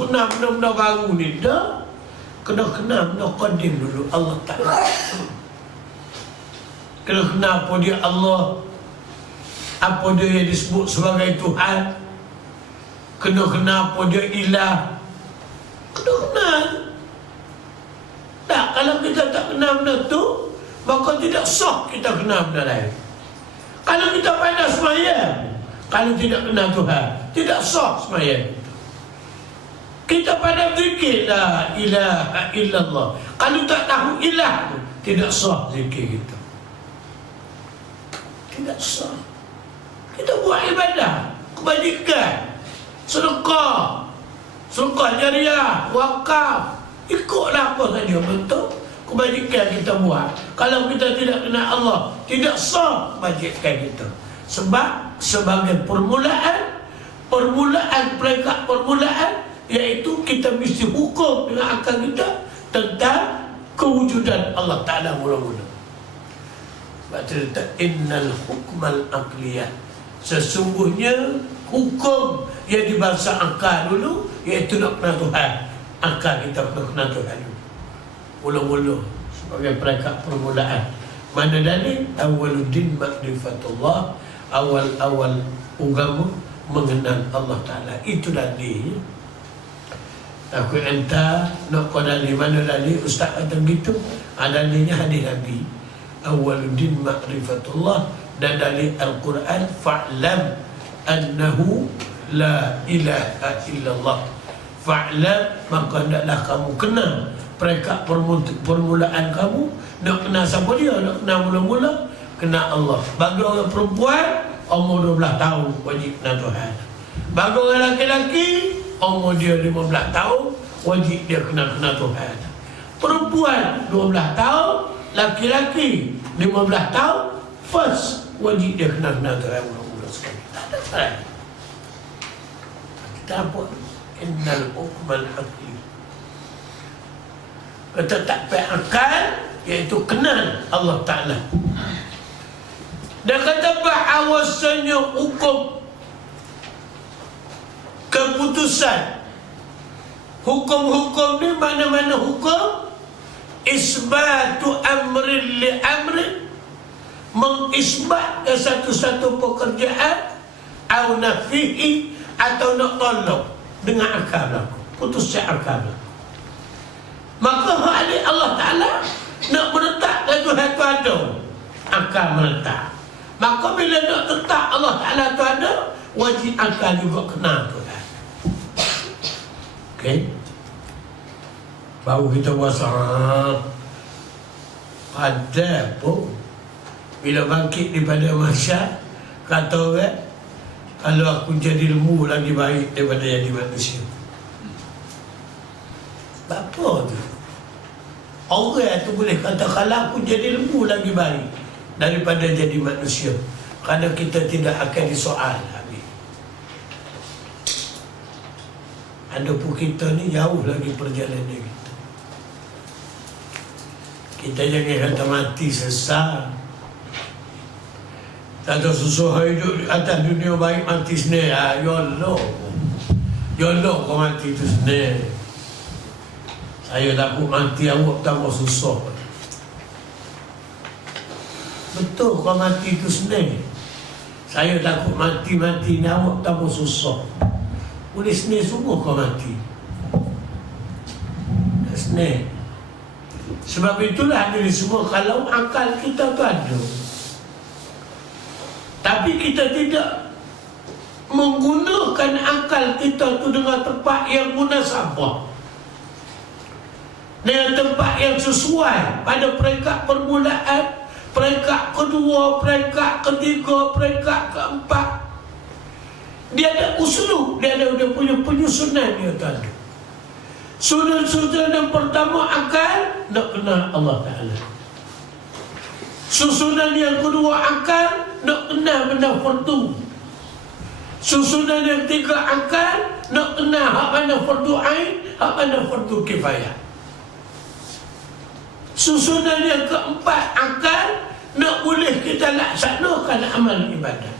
Kena benda-benda baru ni dah. Kena benda qadim dulu Allah Ta'ala. Kena apa dia Allah, apa dia yang disebut sebagai Tuhan, kena apa dia ilah. Kena. Tak, kalau kita tak kenal benda tu, maka tidak sah kita kenal benda lain. Kalau kita pandai semayang, kalau tidak kenal Tuhan, tidak sah semayang. Kita pada zikir la ilaha illallah, kalau tak tahu ilah, tidak sah zikir kita. Tidak sah. Kita buat ibadah, kebajikan, sedekah jariah, wakaf, ikutlah apa saja bentuk kebajikan kita buat. Kalau kita tidak kenal Allah, tidak sah kebajikan kita. Sebab sebagai permulaan, peringkat permulaan, iaitu kita mesti hukum dengan akal kita tentang kewujudan Allah Ta'ala mula-mula. Sebab cerita innal hukmal aqliyah, sesungguhnya hukum yang dibahasa akal dulu, iaitu nak kenal Tuhan. Akal kita kena kenal Tuhan dulu mula-mula sebagai peringkat permulaan. Mana dalil? Awaluddin ma'rifatullah, awal-awal agama mengenal Allah Ta'ala. Itu dalil. Aku entah nak kau dalil mana dalil ustaz kata begitu. Dalilnya hadis Nabi awaluddin ma'rifatullah, dan dalil Al-Quran fa'lam annahu la ilaha illallah. Fa'lam, maka hendaklah kamu kenal peringkat permulaan kamu. Nak kenal siapa dia? Nak kenal mula-mula kenal Allah. Bagi orang perempuan umur 12 tahun wajib kenal Tuhan. Bagi orang lelaki umur dia 15 tahun wajib dia kenal Tuhan. Perempuan 12 tahun, laki-laki 15 tahun, first wajib dia kenal Tuhan mula-mula sekali. Tak ada salah. Kita apa? Innal hukmal aqli. Kata tak payah akal, iaitu kenal Allah Ta'ala. Dan kata bahawasanya hukum, keputusan, hukum-hukum ni mana-mana hukum, isbatu amrin li amrin, mengisbatkan satu-satu pekerjaan, au nafihi, atau nak tolak dengan akal aku, putusnya akal aku. Maka hal Allah Ta'ala nak menetapkan Tuhan tu ada, akal menetap. Maka bila nak tetap Allah Ta'ala tu ada, wajib akal juga kenal Tuhan. Okey, baru kita puasa. Ada pun bila bangkit daripada mahsyar, kata orang, kalau aku jadi lembu lagi baik daripada jadi manusia. Apa tu? Orang tu boleh kata kalau aku jadi lembu lagi baik daripada jadi manusia, kerana kita tidak akan disoal habis. Adapun kita ni jauh lagi perjalanan kita. Kita jangan kata mati sesat. Kata susah hidup atas dunia baik mati sendiri. Ya Allah kau mati tu sendiri. Saya takut mati awak tambah susah. Betul kau mati tu sendiri. Saya takut mati-mati ni awak tambah susah. Boleh sendiri semua kau mati. Tak sendiri. Sebab itulah ini semua, kalau akal kita tu ada, tapi kita tidak menggunakan akal kita tu dengan tempat yang munasabah, dengan tempat yang sesuai pada peringkat permulaan, peringkat kedua, peringkat ketiga, peringkat keempat. Dia ada uslub, dia punya penyusunan dia tadi. Susunan yang pertama akal, nak kenal Allah Ta'ala. Susunan yang kedua akal, nak kenal benda fardu. Susunan yang tiga akal, nak kenal hak mana fardu ain, hak mana fardu kifayah. Susunan yang keempat akal, nak boleh kita laksanakan amal ibadah.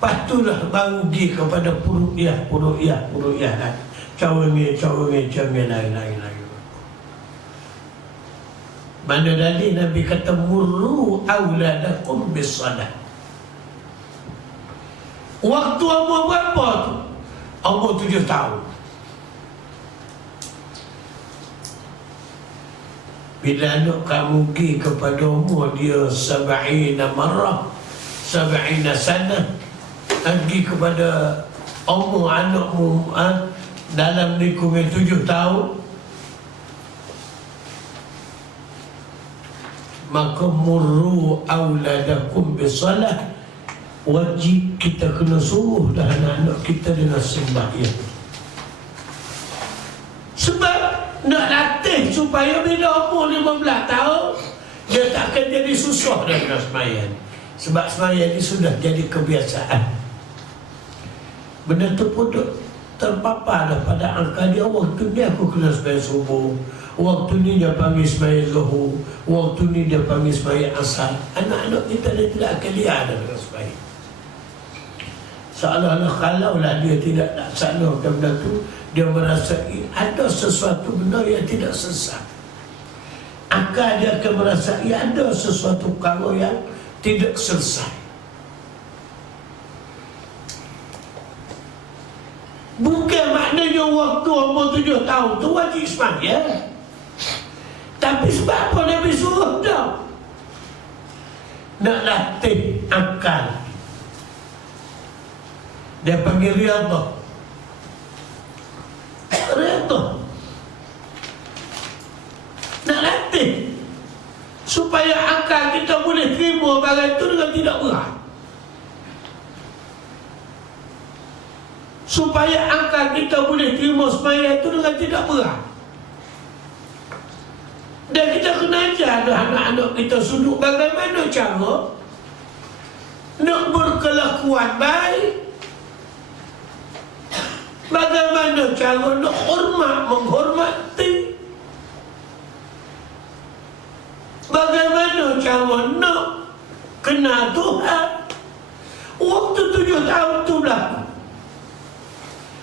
Patulah baru pergi kepada puru'iyah lah. Cawangi, lain. Mana tadi Nabi kata murru auladakum bis-salah. Waktu umur berapa tu? Umur 7 tahun. Bila anak kamu pergi kepada umur dia 70 marah, 70 sana, pergi kepada umur anakmu dalam lingkungan 7 tahun, maka murru auladakum bisalah, wajib kita kena suruh dah anak-anak kita dengan sembahyang. Sebab nak latih supaya bila umur 15 tahun dia takkan jadi susah dengan sembahyang. Sebab sembahyang ini sudah jadi kebiasaan. Benda tu pun terpapar dah pada angka dia. Waktu ni aku kena sembahyang subuh, waktu ni dia panggil sembahyang zuhur, waktu ni dia panggil sembahyang asar. Anak-anak kita dia tidak akan lihat dengan sembahyang. Seolah-olah kalaulah dia tidak laksanakan benda tu, dia merasai ada sesuatu benda yang tidak sesat. Akal dia akan merasai ada sesuatu perkara yang tidak selesai. Bukan maknanya waktu umur 7 tahun tu wajib sembahyang. Tapi sebab apa Nabi suruh dah? Nak latih akal. Dia panggil riadah. Nak latih supaya akal kita boleh terima barang itu dengan tidak berat. Supaya akal kita boleh terima sembahyang itu dengan tidak berat. Dan kita kena ajar anak-anak kita sudut bagaimana cara nak berkelakuan baik, bagaimana cara nak menghormati, bagaimana cara nak kenal Tuhan. Waktu 7 tahun tu berlaku.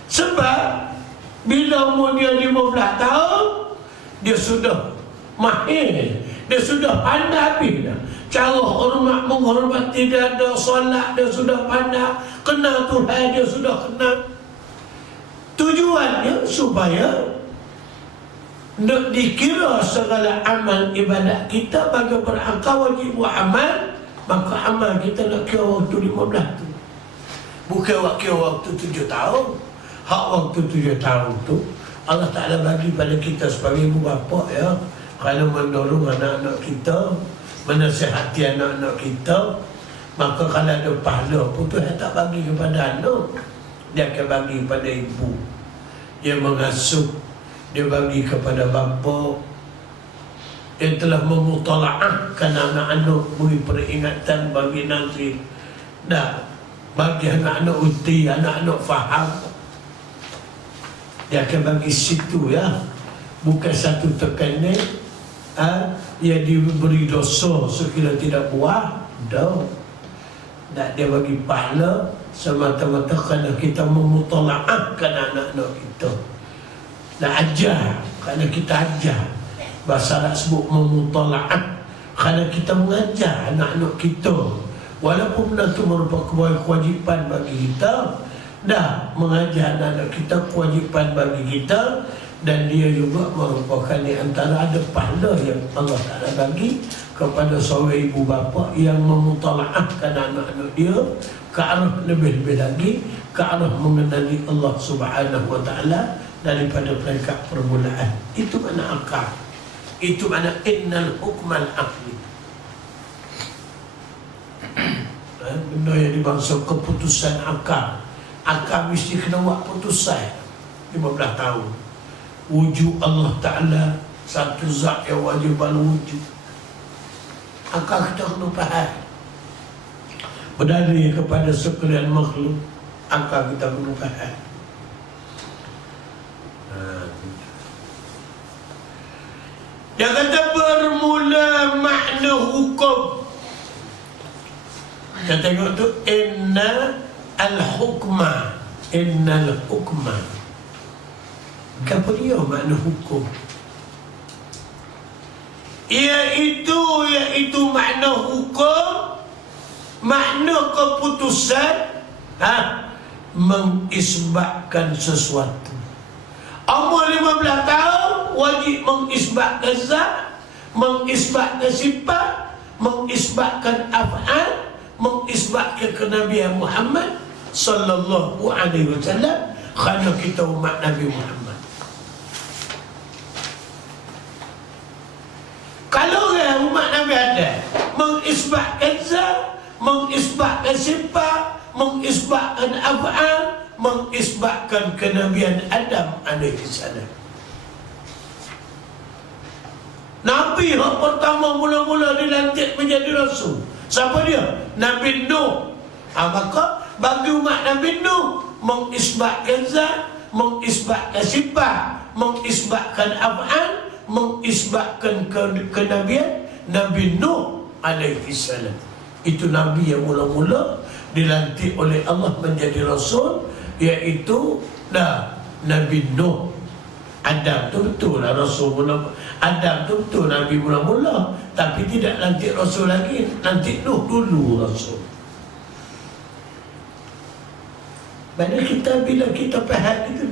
Sebab bila umur dia 15 tahun, dia sudah mahir, dia sudah pandai habis dah. Cara menghormati dia ada, solat dia sudah pandai, kenal Tuhan dia sudah kenal. Tujuannya supaya nak dikira segala amal ibadat kita bagi berangka wajib buat amal, maka amal kita nak kira waktu 15 tu. Bukan waktu 7 tahun. Hak waktu 7 tahun tu Allah Ta'ala bagi pada kita sebagai ibu bapa, ya, kalau mendorong anak-anak kita, menasihati anak-anak kita, maka kalau ada pahala pun Tuhan tak bagi kepada anak, dia akan bagi kepada ibu. Dia mengasuh, dia bagi kepada bapa yang telah memutalaahkan anak-anak, beri peringatan, bagi nasihat, dah bagi anak-anak uti, anak-anak faham. Dia akan bagi situ, ya, bukan satu tekanan yang diberi dosa sekiranya tidak buat. Dah tak, dia bagi pahala semata-mata kerana kita memutalaahkan anak-anak kita. Nak ajar kerana kita ajar. Bahasa Arab sebut memutalaah, kerana kita mengajar anak-anak kita. Walaupun benda itu merupakan kewajipan bagi kita, dah mengajar anak-anak kita kewajipan bagi kita. Dan dia juga merupakan di antara ada pahala yang Allah Ta'ala bagi kepada seorang ibu bapa yang memutalaahkan anak-anak dia ke arah lebih-lebih lagi, ke arah mengenali Allah Subhanahu Wa Ta'ala daripada peringkat permulaan. Itu makna akal. Itu makna innal hukmal aqli. Benda yang dibangsa keputusan akal. Akal mesti kena buat putusan 15 tahun. Wujud Allah Ta'ala satu zat yang wajib al-wujud. Akal kita kena faham. Berdalil kepada sekalian makhluk, akal kita kena faham. Dia kata bermula makna hukum. Kita tengok tu inna al-hukma, innal hukma. Apa dia makna hukum? Iaitu makna hukum, makna keputusan, mengisbatkan sesuatu. Umur 15 tahun wajib mengisbatkan zat, mengisbatkan sifat, mengisbatkan af'al, mengisbatkan kenabian Muhammad sallallahu alaihi wasallam, kerana kita umat Nabi Muhammad. Kalau orang umat Nabi ada mengisbatkan zat, mengisbatkan sifat, mengisbatkan af'al, mengisbatkan kenabian Adam alaihi salam. Nabi yang pertama mula-mula dilantik menjadi rasul, siapa dia? Nabi Nuh. Maka bagi umat Nabi Nuh, mengisbatkan zat, mengisbatkan sifat, mengisbatkan af'al, mengisbatkan kenabian Nabi Nuh alaihi salam. Itu Nabi yang mula-mula dilantik oleh Allah menjadi rasul, iaitu Nabi Nuh. Adam tu betul lah rasul mula. Adam tu betul Nabi mula-mula, tapi tidak lantik rasul lagi, lantik Nuh dulu rasul. Bila kita faham itu,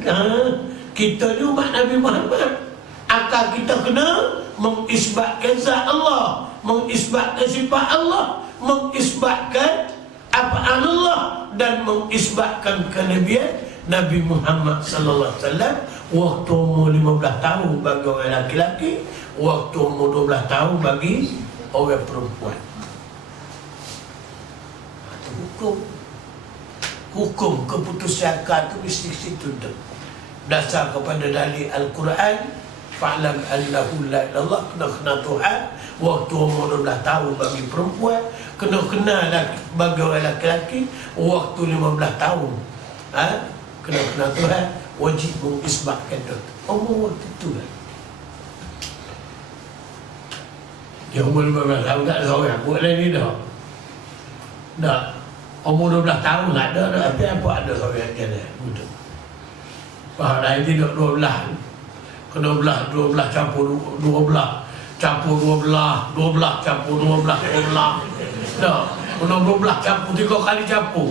kita ni umat Nabi Muhammad, akal kita kena mengisbatkan zat Allah, mengisbatkan sifat Allah, mengisbatkan af'al Allah, dan mengisbatkan kenabian Nabi Muhammad sallallahu alaihi wasallam. Waktu umur 15 tahun bagi orang lelaki, waktu umur 12 tahun bagi orang perempuan. Itu hukum keputusan akal itu mesti situ tu. Dasar kepada dalil Al-Quran, fa'lam annahu la ilaha illallah, kena Tuhan. Waktu umur 12 tahun bagi perempuan, kena bagi orang lelaki. Waktu 15 tahun kena Tuhan, wajib mengisbatkan tu. Umur waktu tu lah. Dia umur 15 tahun tak ada orang buat lain ni dah. Dah umur 12 tahun tak ada dah. Tapi apa ada seorang yang ada betul. Faham lain tidak 12. Kena belah 12 campur 12 campur 12 campur 12 dah. Kena 12 campur 3 kali campur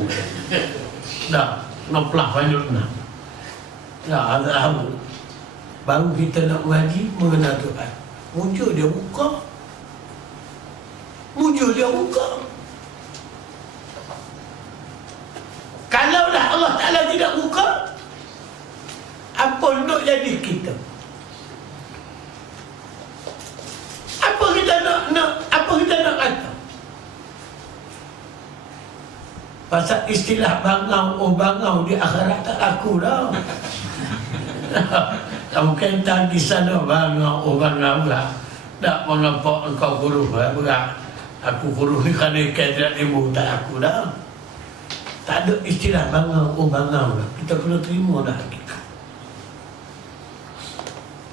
dah. 16 banyak nak. Dah ada tahu. Baru kita nak mengaji mengenal Tuhan. Muncul dia buka. Kalaulah Allah Ta'ala tidak buka, apa nak jadi kita? Apa kita nak kata? Pasal istilah bangau di akhirat tak laku dah. Kamu kentang di sana bangau lah. Tak mengapa engkau huruf berat. Aku huruf ni kerana ikan tidak timbul, tak aku dah. Tak ada istilah bangau dah. Kita kena terima dah hakikat.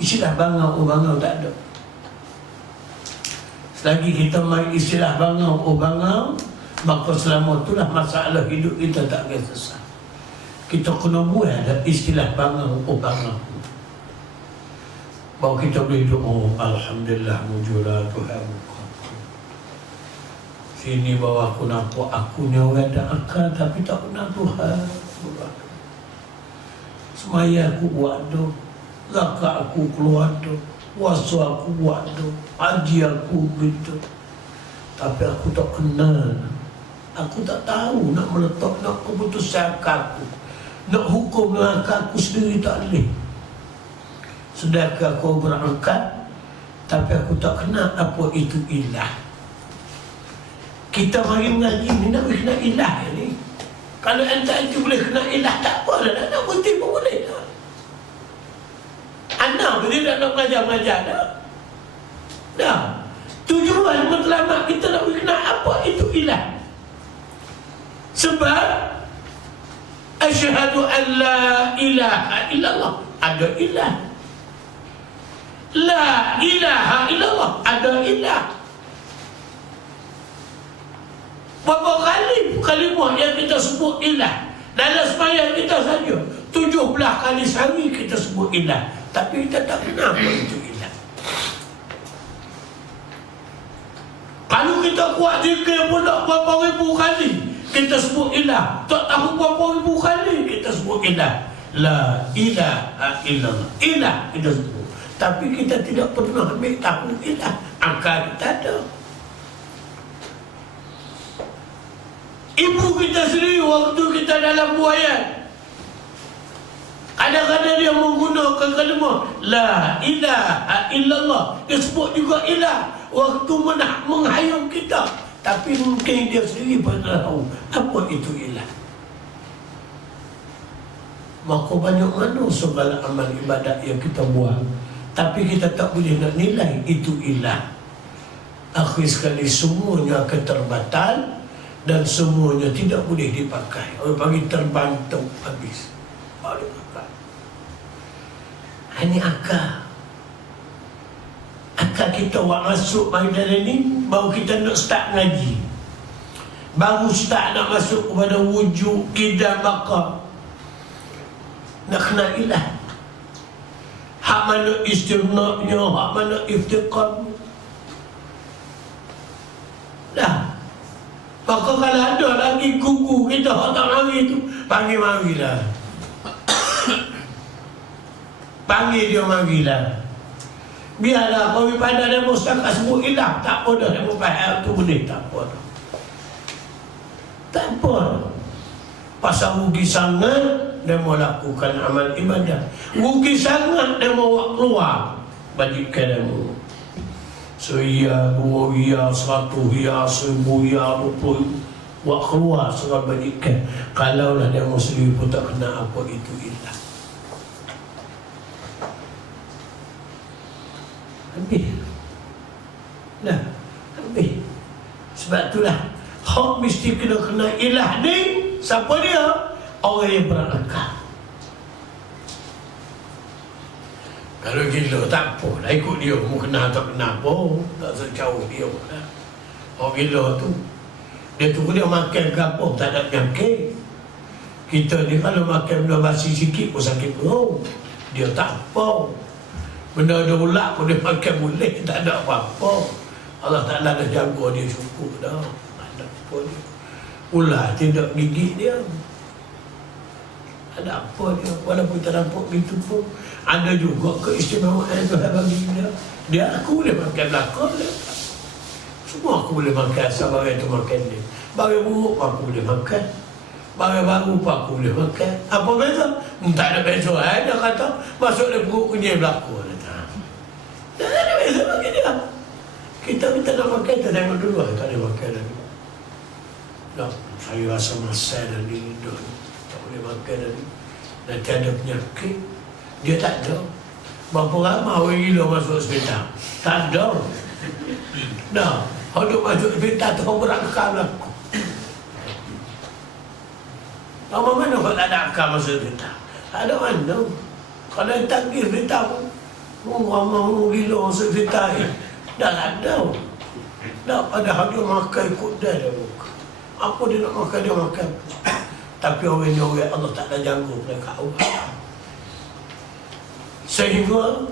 Istilah bangau tak ada. Selagi kita main istilah bangau, maka selama itulah masalah hidup kita tak akan selesai. Kita kena buat ada istilah bangau. Bahawa kita boleh hidup, alhamdulillah mujurah Tuhan. Sini bahawa aku nampak aku ni orang ada akal tapi tak kenal Tuhan. Semaya aku buat tu, zakat aku keluar tu, puasa aku buat tu, haji aku begitu. Tapi aku tak kenal. Aku tak tahu nak meletak, nak keputusan aku, nak hukum dengan aku sendiri tak boleh. Sedangkan aku berangkat, tapi aku tak kenal apa itu ilah. Kita mari mengaji ni nak kena ilah ni. Kalau anda itu boleh kena ilah, tak apa dah, nak berhenti pun boleh dah. Anak boleh tak nak mengajar dah. Dah. Tujuan matlamat kita nak kena apa itu ilah. Sebab asyhadu an la ilaha illallah, ada ilah. La ilaha illallah, ada ilah. Berapa kali kalimah yang kita sebut ilah? Dalam sembahyang kita saja 17 kali sehari kita sebut ilah, tapi kita tak kenal apa itu ilah. Kalau kita kuat zikir pun tak berapa ribu kali kita sebut ilah, tak tahu berapa ribu kali kita sebut ilah. La ilaha illallah, ilah kita sebut, tapi kita tidak pernah ambil tahu ilah. Akal kita ada. Ibu kita sendiri waktu kita dalam buayan, kadang-kadang dia menggunakan kalimah la ilaha illallah, dia sebut juga ilah waktu menghayung kita, tapi mungkin dia sendiri pun tahu apa itu ilah. Maka banyak mana segala amal ibadat yang kita buat, tapi kita tak boleh nak nilai itu ilah. Akhir sekali semuanya akan terbatal dan semuanya tidak boleh dipakai. Orang panggil terbantuk habis. Baru dipakai. Ini akal. Akal kita buat masuk mari dalam ni, baru kita nak start ngaji. Baru start nak masuk kepada wujud kidam bakar. Nak kena ilah. Hak mana istirnaknya, hak mana iftiqarnya. Dah. Maka kalau ada lagi kuku kita hak tak mari tu, panggil marilah. Panggil dia marilah. Biarlah kau pada demo setakat sebut ilah, tak apa dah demo faham tu boleh, tak apa dah. Tak apa. Pasal rugi sangat dia mau lakukan amal ibadah, rugi sangat dia mau buat keluar bajikan dia mau seria, 2 ria, 100 ria, 1000 ria, 20 buat keluar seorang bajikan. Kalaulah dia mau sendiri pun tak kena apa itu ilah. Habis dah, habis. Sebab itulah hak mesti kena ilah ni. Siapa dia? Orang yang berakal. Kalau gila tak apa lah, ikut dia. Mu kenal tak kenal pun, tak sejauh dia pun lah. Orang gila tu, dia tu dia makan ke apa, tak ada penyakit. Kita ni kalau makan benda basi sikit pun sakit perut. Dia tak apa. Benda ada ulat pun dia makan boleh, tak ada apa-apa. Allah Ta'ala dah jaga dia cukup dah. Tak ada apa dia. Ulat tidak gigit dia. Ada apa dia, walaupun tak nampak gitu pun ada juga keistimewaan Tuhan bagi dia. Dia aku boleh makan belakang dia. Semua aku boleh makan, asal barang itu makan dia. Barang buruk pun aku boleh makan, barang baru pun aku boleh makan. Apa beza? Tak ada beza. Dia kata masuk dia perut kunyai belakang. Tak ada beza bagi dia. Kita nak makan, kita tengok dulu. Tak ada makan lagi. Tak, saya rasa masai dan ini dah tak boleh makan lagi. Nanti ada penyakit. Dia tak ada. Berapa ramai orang gila masuk hospital? Tak ada. Dah, kalau masuk hospital tu orang berakal aku. Lama mana kalau tak ada akal masuk hospital? Tak ada mana. Kalau yang tagih hospital pun, orang gila masuk hospital ni. Dah tak ada. Dah, padahal dia makan ikut dia buka. Apa dia nak makan, dia makan. Tapi orang ni orang Allah tak ada janggut mereka Allah. Sehingga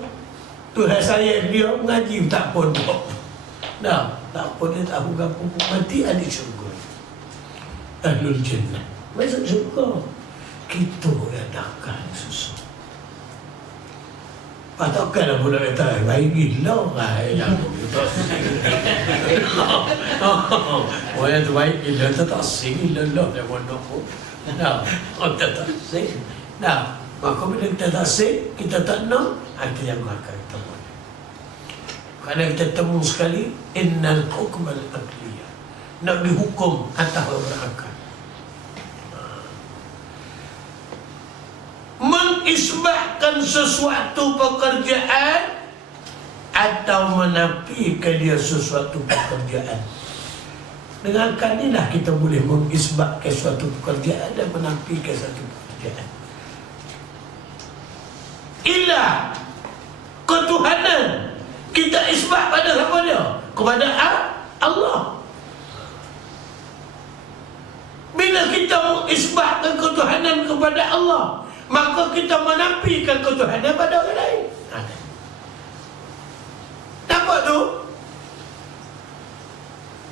Tuhan sayang dia mengaji tak pondok. Dah, tak pun dia tahu apa mati ahli syurga. Ahlul jannah. Masuk syurga. Kita yang nakal susah. Patutkanlah pula kata, baik gila lah yang kita orang tu baik gila, tu tak sing gila dia pondok pun. Dah, kita tak sing. Dah, maka bila kita tak sing, kita tak nak, itu yang akan kita buat. Kerana kita temu sekali, innal hukmal aqliyah. Nak dihukum atas orang berakal. Mengisbahkan sesuatu pekerjaan atau menafikan dia sesuatu pekerjaan. Dengan inilah kita boleh mengisbahkan suatu pekerjaan dan menafikan satu pekerjaan. Ilah ketuhanan kita isbah pada siapa dia? Kepada Allah. Bila kita mengisbatkan ketuhanan kepada Allah, maka kita menafikan ketuhanan pada orang lain. Nampak tu?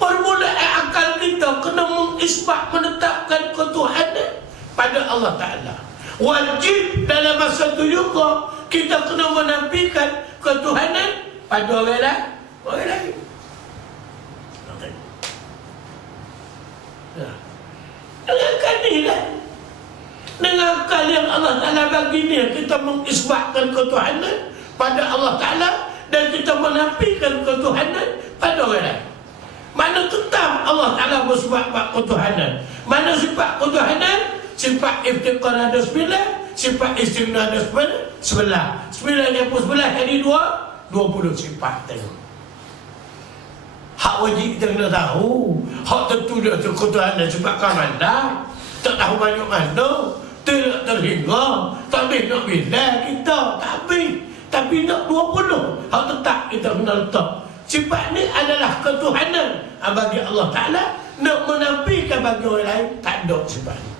Permulaan akal kita kena mengisbat, menetapkan ketuhanan pada Allah Ta'ala. Wajib dalam masa itu juga kita kena menafikan ketuhanan pada orang lain. Dengan akal ni lah, dengan akal yang Allah Ta'ala bagi ni, kita mengisbatkan ketuhanan pada Allah Ta'ala dan kita menafikan ketuhanan pada orang lain. Mana tetap Allah Ta'ala bersifat ketuhanan, mana sifat ketuhanan, sifat iftiqar ada 9, sifat istighna ada 11. 9 yang pun 11 kali 2, 20 sifat tengok. Hak wajib kita kena tahu. Hak tentu dia ketuhanan sifat kamanda. Tak tahu banyak mana, tidak terhingga, tak habis nak bilang kita, tak habis. Tapi nak 20 hak tetap kita kena letak. Sifat ni adalah ketuhanan bagi Allah Ta'ala. Nak menafikan bagi orang lain, tak ada sifat ni.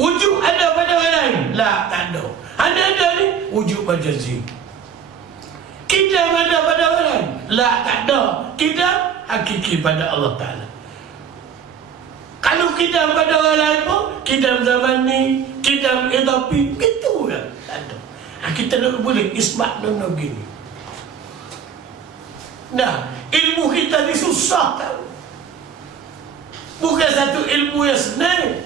Wujud ada pada orang lain? La, tak ada. Ada ni wujud majazi. Kidam ada pada orang lain? La, tak ada. Kidam hakiki pada Allah Ta'ala. Kalau kidam pada orang lain pun, kidam zaman ni, kidam idafi, gitu kan? Tak ada. Kita nak boleh isbat dan begini. Nah, ilmu kita ni susah tahu. Bukan satu ilmu yang senang.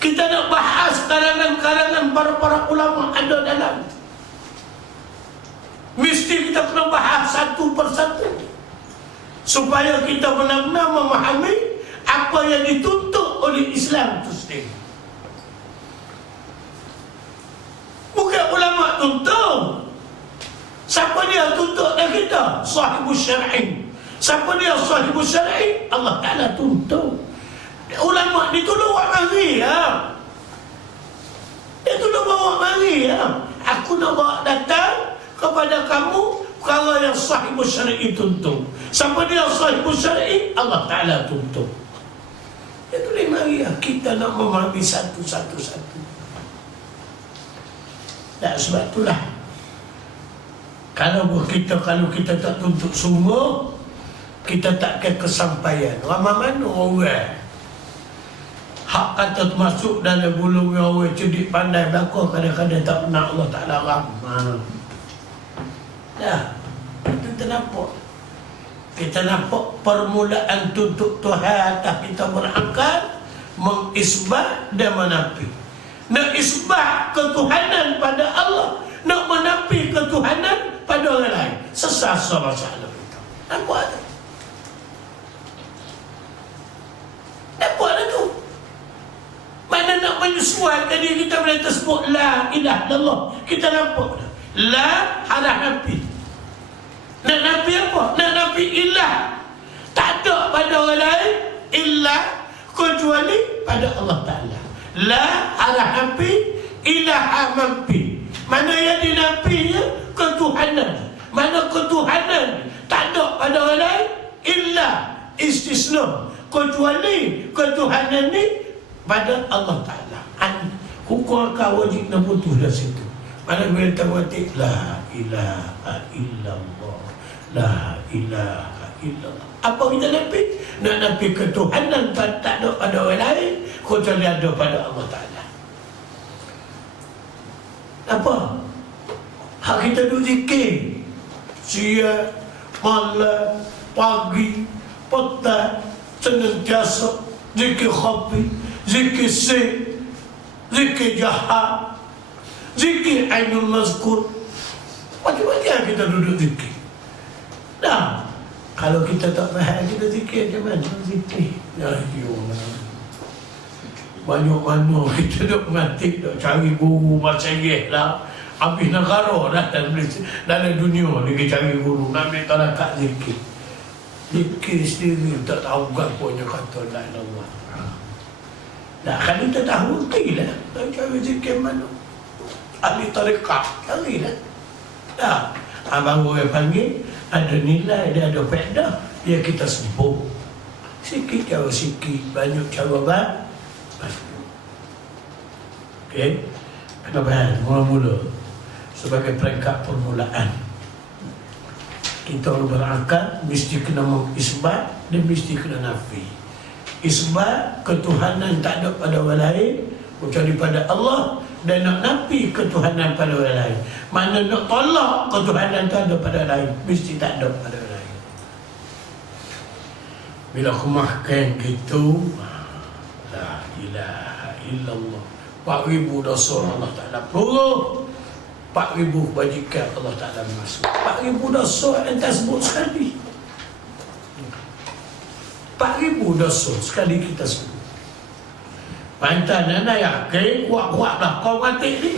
Kita nak bahas karangan-karangan para ulama ada dalam. Mesti kita kena bahas satu persatu supaya kita benar-benar memahami apa yang dituntut oleh Islam itu sendiri. Bukan ulama tuntut. Siapa dia tuntut dan kita? Sahibus syar'i. Siapa dia sahibus syar'i? Allah Ta'ala tuntut. Ulama ni tolong buat mari ya. Dia tolong bawa mari ya. Aku nak bawa datang kepada kamu perkara yang sahibus syar'i tuntut. Siapa dia sahibus syar'i? Allah Ta'ala tuntut. Dia tolong mari ya. Kita nak memahami satu-satu. Dan sebab itulah kalau kita tak tuntut sungguh, kita takkan kesampaian. Ramai mana orang hak kata masuk dalam bulung orang cerdik pandai belakang, kadang-kadang tak pernah Allah Ta'ala ramah. Dah, itu kita nampak. Kita nampak permulaan tuntut Tuhan, tak kita berakal, mengisbat dan menafi. Nak isbat ketuhanan pada Allah, nak menafi ketuhanan pada orang lain, sesasa masalah kita. Nampak tak? Nampak tak tu? Mana nak menyesuaikan diri kita boleh tersebut la ilaha illallah. Kita nampak dah. La harap nafi. Nak nafi apa? Nak nafi ilah. Tak ada pada orang lain ilah kecuali pada Allah Ta'ala. La harap nafi, ilah mampi. Mana yang dinafinya? Ketuhanan. Mana ketuhanan tak ada pada orang lain illa istisna, kecuali ketuhanan ni pada Allah Ta'ala. Hukum kau wajib nak putus dari situ. Mana bila tawati la ilaha illallah, la ilaha illallah. Apa kita nafi? Nak nafi ketuhanan tak ada pada orang lain kecuali ada pada Allah Ta'ala. Apa? Hak kita duduk zikir siang, malam, pagi, petang, senantiasa zikir khafi, zikir sir, zikir jahat, zikir ainul mazkur. Macam-macam kita duduk zikir. Dah, kalau kita tak faham kita zikir macam mana zikir? Ya Allah, banyak mana kita duk mengatik, duk cari guru masyayikh lah. Habis negara dah dalam dunia ni kita cari guru, nak ambil tarakat zikir. Zikir sendiri tak tahu gaponya kata la ilaha illallah. Dah kan kita tahu lah, tak cari zikir mana. Ahli tarikat carilah. Dah, abang orang panggil ada nilai, dia ada faedah, dia kita sebut. Sikit cara sikit, banyak cara banyak. Okey. Kenapa? Mula-mula sebagai peringkat permulaan, kita orang berakal mesti kena mengisbat dan mesti kena nafi. Isbat ketuhanan tak ada pada orang lain kecuali pada Allah, dan nak nafi ketuhanan pada orang lain. Mana nak tolak ketuhanan tak ada pada orang lain, mesti tak ada pada orang lain. Bila aku makan gitu, la ilaha illallah, 4,000 dosa Allah Ta'ala peluru, 4,000 kebajikan Allah Ta'ala masuk. 4,000 dosa yang tak sebut sekali. 4,000 dosa sekali kita sebut. Pantan anak yakin kuat-kuat dah kau mati ni.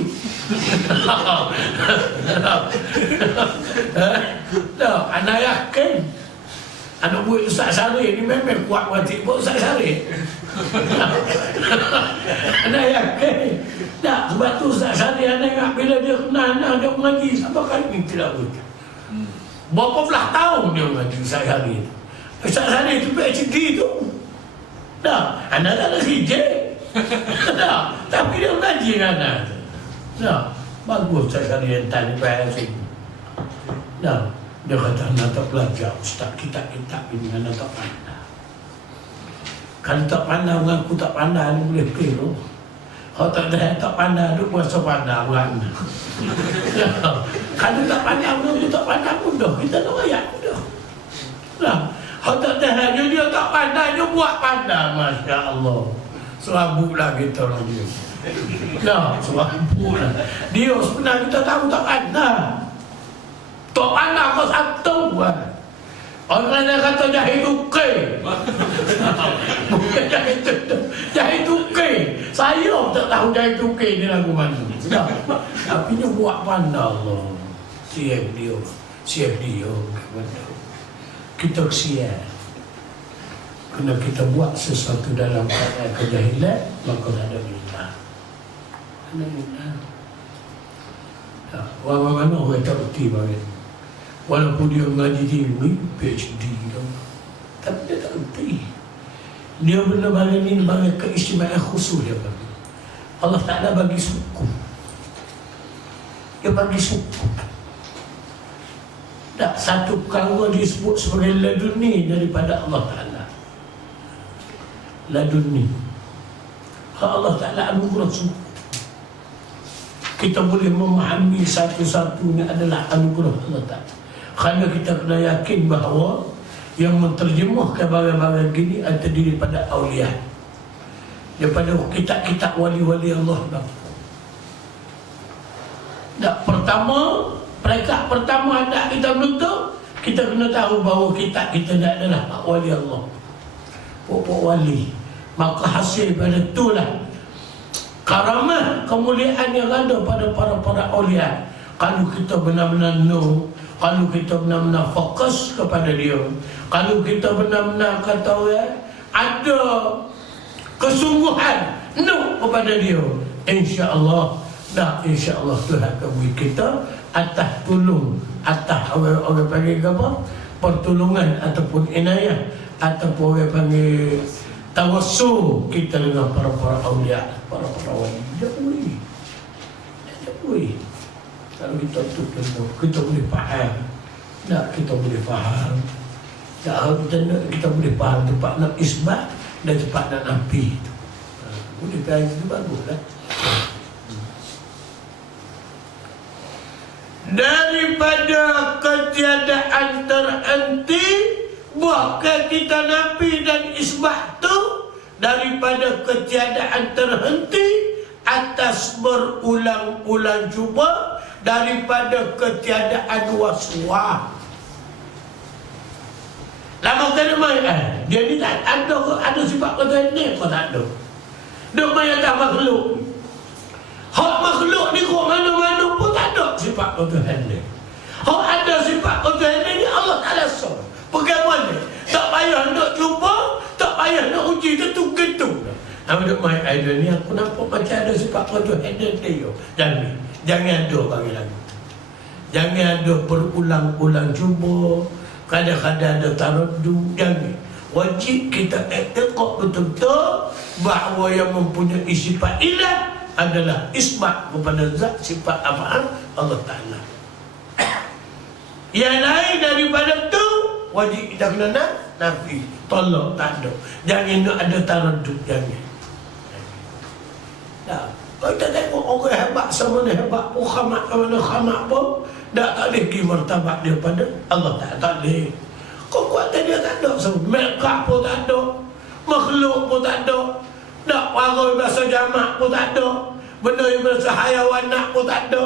Tak, anak yakin anak buat Ustaz Syarif ni memang kuat mati buat Ustaz Syarif. Anak yakin. Tak, sebab tu Ustaz Syarif anak ingat bila dia kena anak dia mengaji sampai kali ni tidak betul. Berapa belah tahun dia mengaji Ustaz Syarif. Ustaz Syarif tu PhD tu. Tak, anak tak ada hijab. Tak, tapi dia mengaji dengan anak tu. Tak, bagus Ustaz Syarif yang tanya bayar sini. Tak, dia kata anak tak belajar Ustaz, kitab-kitab ini anak tak pandai. Kalau tak pandai mengaku tak pandai ni boleh keliru. Kalau tak pandai tu puasa pandai orang. Kalau tak pandai mengaku tak pandai pun dah, kita nak rakyat pun dah. Nah, kalau tak tahan dia tak pandai, dia buat pandai. Masya Allah. Serabut lah kita orang dia. Nah, serabut lah. Dia sebenarnya kita tahu tak pandai. Tak pandai kau satu lah. Orang yang kata jahit ukir. Bukan jahit ukir. Saya tak tahu jahit ukir ni lagu mana. Tapi dia buat pandai Allah. Siap dia. Kita kesian. Kena kita buat sesuatu dalam keadaan kejahilan, maka tak ada minat. Ada minat. Orang mana orang tak berhenti bagi. Walaupun dia mengaji tinggi, PhD tu, tapi dia tak berhenti. Dia benda bagi ni bagi keistimewaan khusus dia bagi. Allah Ta'ala bagi suku. Dia bagi suku. Tak satu perkara disebut sebagai laduni daripada Allah Ta'ala. Laduni. Allah Ta'ala anugerah suku. Kita boleh memahami satu-satunya adalah anugerah Allah Ta'ala. Kerana kita kena yakin bahawa yang menterjemahkan barang-barang gini adalah daripada awliya, daripada kitab-kitab wali-wali Allah. Pertama, peringkat pertama hendak kita menuntut, kita kena tahu bahawa kitab kita tidak adalah wali Allah, pokok wali. Maka hasil pada itulah karamah, kemuliaan yang ada pada para awliya. Kalau kita benar-benar kalau kita benar-benar fokus kepada dia, kalau kita benar-benar kata orang ada kesungguhan kepada dia, insya-Allah Tuhan akan beri kita atas tolong, atas orang panggil apa? Pertolongan ataupun inayah, ataupun orang panggil tawassul kita dengan para awliya, para wali. Dia boleh. Kalau kita tutup, kita boleh faham. Kita boleh faham. Kita boleh faham tempat nak isbat dan tempat nak nafi. Boleh faham itu baguslah. Daripada ketiadaan terhenti, bukan kita nafi dan isbat tu daripada ketiadaan terhenti atas berulang-ulang cuba, daripada ketiadaan waswas. Lama kena main dia ni tak ada sifat kata ni, kau tak ada. Dia main atas makhluk. Hak makhluk ni kau mana-mana pun tak ada sifat kata ni. Hak ada sifat kata ni Allah Ta'ala sah. Bagaimana? Tak payah nak cuba, tak payah nak uji, tentu gitu. Nama dia main idol ni, aku nampak macam ada sifat kata ni. Jangan ada bagi lagu. Jangan ada berulang-ulang cuba. Kadang-kadang ada taraddu. Jangan. Wajib kita i'tiqad betul-betul bahawa yang mempunyai sifat ilah adalah isbat kepada zat sifat af'al Allah Ta'ala. Yang lain daripada tu wajib kita kena nafi, tolak, tak ada. Jangan nak ada taraddud, jangan. Tak. Kalau kita tengok orang hebat sama ni hebat pun, khamat mana khamat pun, tak boleh pergi martabat dia pada Allah Ta'ala, tak boleh. Kekuatan dia tak ada, mereka pun tak ada, makhluk pun tak ada, tak paroi bahasa jamak pun tak ada, benda yang bahasa hayawanat pun tak ada.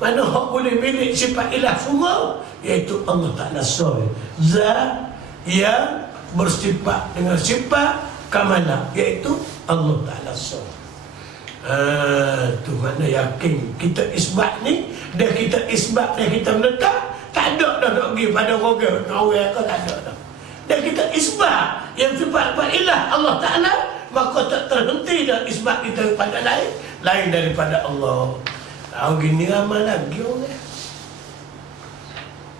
Mana hak boleh milik sifat ilah semua, iaitu Allah Ta'ala soal zat yang bersifat dengan sifat kamalah, iaitu Allah Ta'ala soal. Tu mana yakin kita isbat ni, dah kita isbat, dah kita menetap, tak ada dah nak pergi pada orang kau tak ada dah. Dan kita isbat yang sifat ilah Allah Ta'ala, maka tak terhenti dah isbat kita kepada lain daripada Allah. Hari ni ramai lagi orang.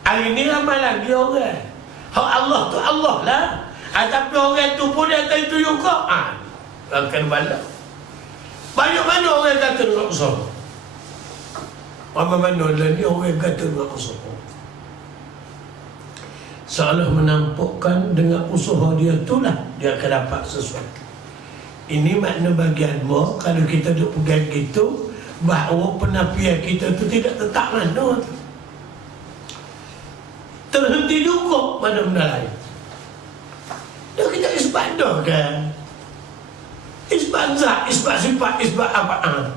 Hari ni ramai lagi orang. Hak Allah tu Allah lah. Tapi orang tu pun dia tak itu juga. Akan bala. Banyak mana orang kata dengan usaha. Mana lah ni orang kata dengan usaha. Seolah menampakkan dengan usaha dia tu lah dia akan dapat sesuatu. Ini makna bagianmu kalau kita duk pegang gitu, bahawa penafian kita tu tidak tetap mana tu. Terhenti juga mana benda lain. Dah kita isbat dah kan. Isbat zat, isbat sifat, isbat apa.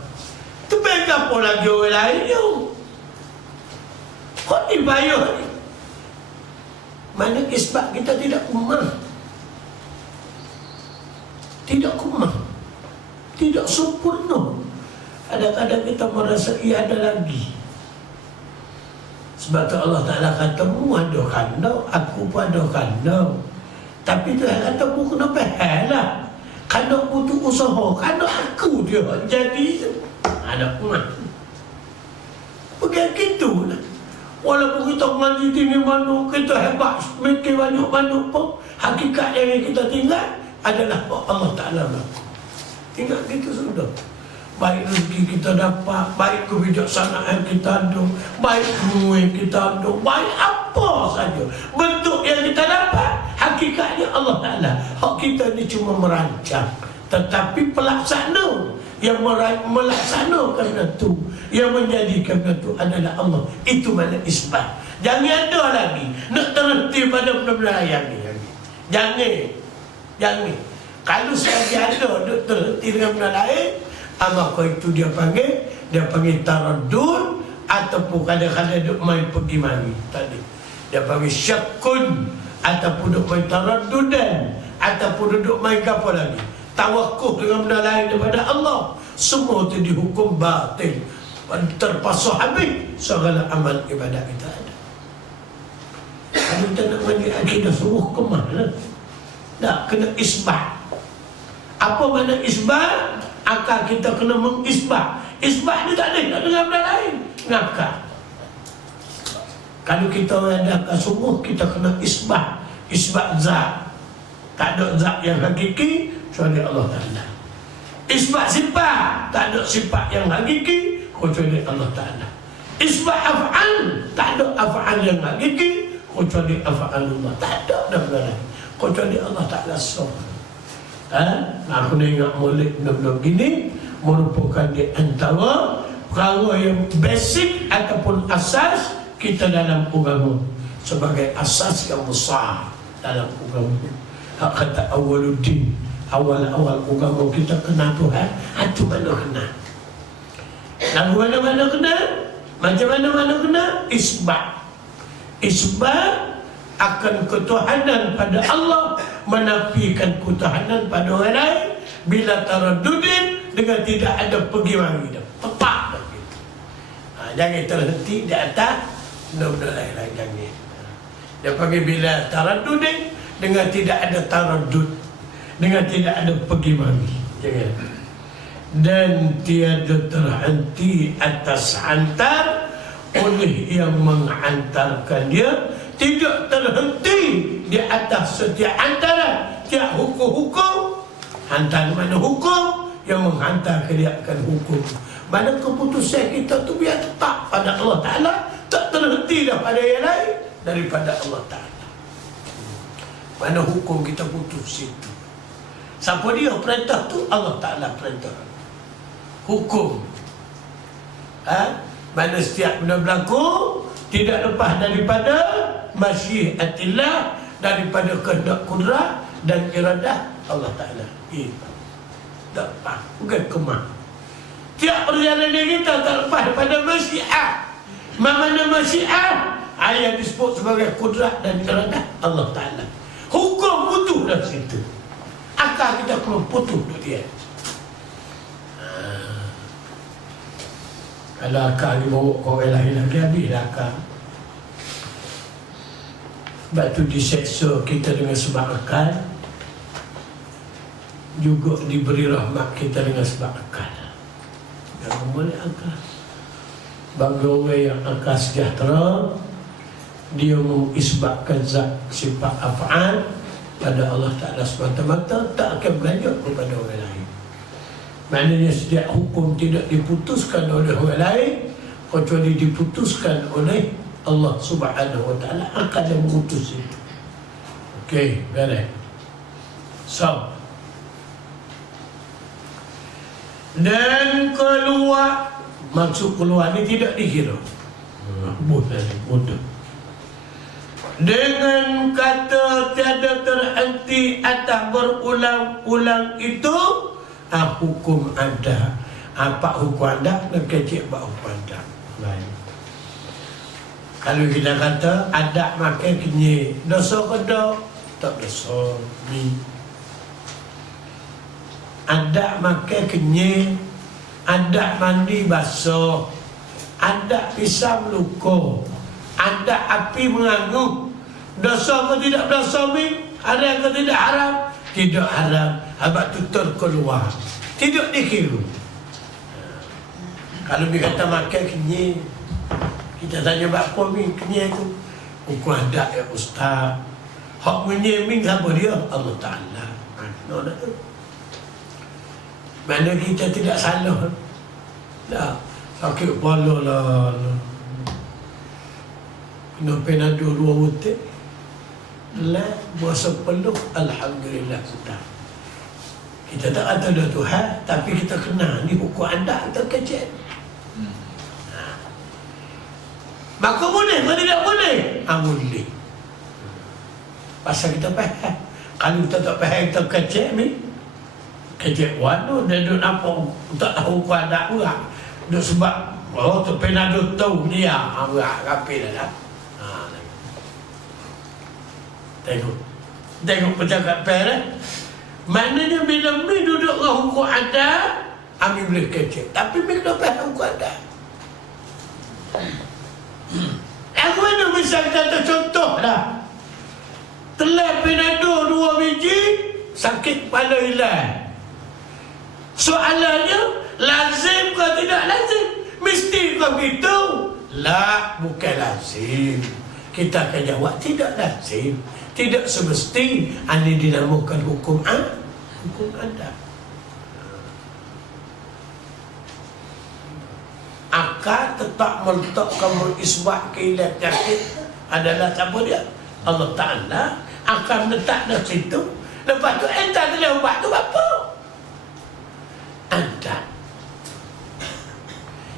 Tu bagi apa lagi orang lain tu. Kau ni bayar ni. Mana isbat kita tidak kumah. Tidak kumah. Tidak sempurna. Kadang-kadang kita merasa ia ada lagi. Sebab tu Allah Ta'ala kata, mu ada kandau, aku pun ada kandau. Tapi Tuhan kata, mu kena faham lah. Kandau butuh usaha, kandau aku dia jadi ada kumah. Begitu lah. Walaupun kita mengaji tinggi mana, kita hebat, mikir banyak-banyak pun, hakikat yang kita tinggal adalah Allah Ta'ala berlaku. Tinggal gitu sudah. Baik rezeki kita dapat, baik kebijaksanaan kita ada, baik ilmu yang kita ada, baik apa saja bentuk yang kita dapat, hakikatnya Allah Ta'ala. Hak kita ni cuma merancang, tetapi pelaksana yang melaksanakan itu, yang menjadikan itu adalah Allah. Itu mana isbat. Jangan ada lagi nak terhenti pada benda-benda yang ni. Jangan. Kalau saja ada nak terhenti dengan benda lain, maka itu dia panggil taraddud, ataupun kadang-kadang duk main pergi mari tadi. Dia panggil syakkun, ataupun duk main taraddudan, ataupun duk main apa lagi? Tawakuf dengan benda lain daripada Allah. Semua itu dihukum batil. Terpaksa habis segala amal ibadat kita ada. Kalau kita nak mandi akidah suruh ke mana? Tak, kena isbat. Apa mana isbat? Akal kita kena mengisbat. Isbat ni tak boleh nak dengar benda lain. Ngakak. Kalau kita ada akal sungguh, kita kena isbat. Isbat zat. Tak ada zat yang hakiki kecuali Allah Ta'ala. Isbat sifat. Tak ada sifat yang hakiki kecuali Allah Ta'ala. Isbat af'al. Tak ada af'al yang hakiki kecuali af'al Allah. Tak ada benda lain kecuali Allah Ta'ala SWT. Aku ingat molek benda-benda gini merupakan di antara perkara yang basic ataupun asas kita dalam agama, sebagai asas yang besar dalam agama. Hak kata awwaluddin, awal-awal agama kita kenal Tuhan, itu mana kenal. Lagu mana-mana kenal, macam mana-mana kenal, isbat. Isbat akan ketuhanan pada Allah, menafikan ketuhanan pada orang lain bila taraddudin, dengan tidak ada pergi mari dah. Tepat dah gitu. Jangan terhenti di atas benda-benda lain-lain, jangan. Dia panggil bila taraddudin, dengan tidak ada taraddud, dengan tidak ada pergi mari. Jangan. Dan tiada terhenti atas hantar oleh yang menghantarkan dia, tidak terhenti di atas setiap antara tiap hukum-hukum. Hantar mana hukum yang menghantar ke dia akan hukum. Mana keputusan kita tu biar tetap pada Allah Ta'ala, tak terhenti daripada yang lain daripada Allah Ta'ala. Mana hukum kita putus itu. Siapa dia perintah tu? Allah Ta'ala perintah. Hukum. Mana setiap benda berlaku tidak lepas daripada masyiatillah, daripada kehendak kudrat dan iradah Allah Ta'ala. Tak lepas, bukan kemah. Tiap perjalanan kita tak lepas daripada masyiat. Mana masyiat? Ayat disebut sebagai kudrat dan iradah Allah Ta'ala. Hukum putus dari situ. Akal kita perlu putus tu dia. Kalau akal dibawa ke orang lain lagi, habislah akal. Sebab tu diseksa kita dengan sebab akal, juga diberi rahmat kita dengan sebab akal. Jangan boleh akal. Bagi orang yang akal sejahtera, dia mengisbatkan zat sifat af'al pada Allah Ta'ala semata-mata, tak akan beranjak kepada orang lain. Maknanya setiap hukum tidak diputuskan oleh orang lain, kecuali diputuskan oleh Allah Subhanahu Wa Ta'ala, akan yang mengutus itu. Okey, beres. So, dan keluar, maksud keluar ni tidak dikira. Bodoh. Dengan kata tiada terhenti atas berulang-ulang itu, hukum ada. Apa hukum ada dan kecil apa hukum ada. Baik. Kalau kita kata adat makan kenyir, dosa ke tak? Tak dosa. Ni adat makan kenyir, adat mandi basuh, adat pisang luka, adat api mengangup. Dosa ke tidak dosa ni? Haram ke tidak haram? Tidak haram. Abang tu terkeluar, tidak dikira. Kalau dia kata makan kenyir, kita tanya apa ni kenyir tu? Hukum adat ya ustaz. Hak kenyir ni siapa dia? Allah Ta'ala. Nak tu. Mana kita tidak salah. Dah sakit kepala lah. Kena penado 2 butir. Lah puasa peluh, alhamdulillah sudah. Kita tak kata dah Tuhan, tapi kita kena ni hukum adat kita kecil. Maka boleh ke tidak boleh? Boleh. Pasal kita faham. Kalau kita tak faham, kita kecil ni. Kecil waduh, dia duduk nampak tak tahu hukum adat pula. Duduk sebab tu penado tahu dia. Rapi dah. Tengok percakapan eh. Maknanya bila mi duduk dengan hukum adat, Ami boleh kecil. Tapi mi kena faham hukum adat. Aku mana misal kata contoh dah. Telah penado 2 biji, sakit kepala hilang. Soalannya, lazim ke tidak lazim? Mesti ke begitu? La, bukan lazim. Kita akan jawab tidak lazim. Tidak semesti. Ini dinamakan hukum adat. Akal tetap meletakkan mengisbat kehilangan penyakit adalah siapa dia? Allah Ta'ala akan letak di situ. Lepas tu entah dia ubat tu apa? Adat.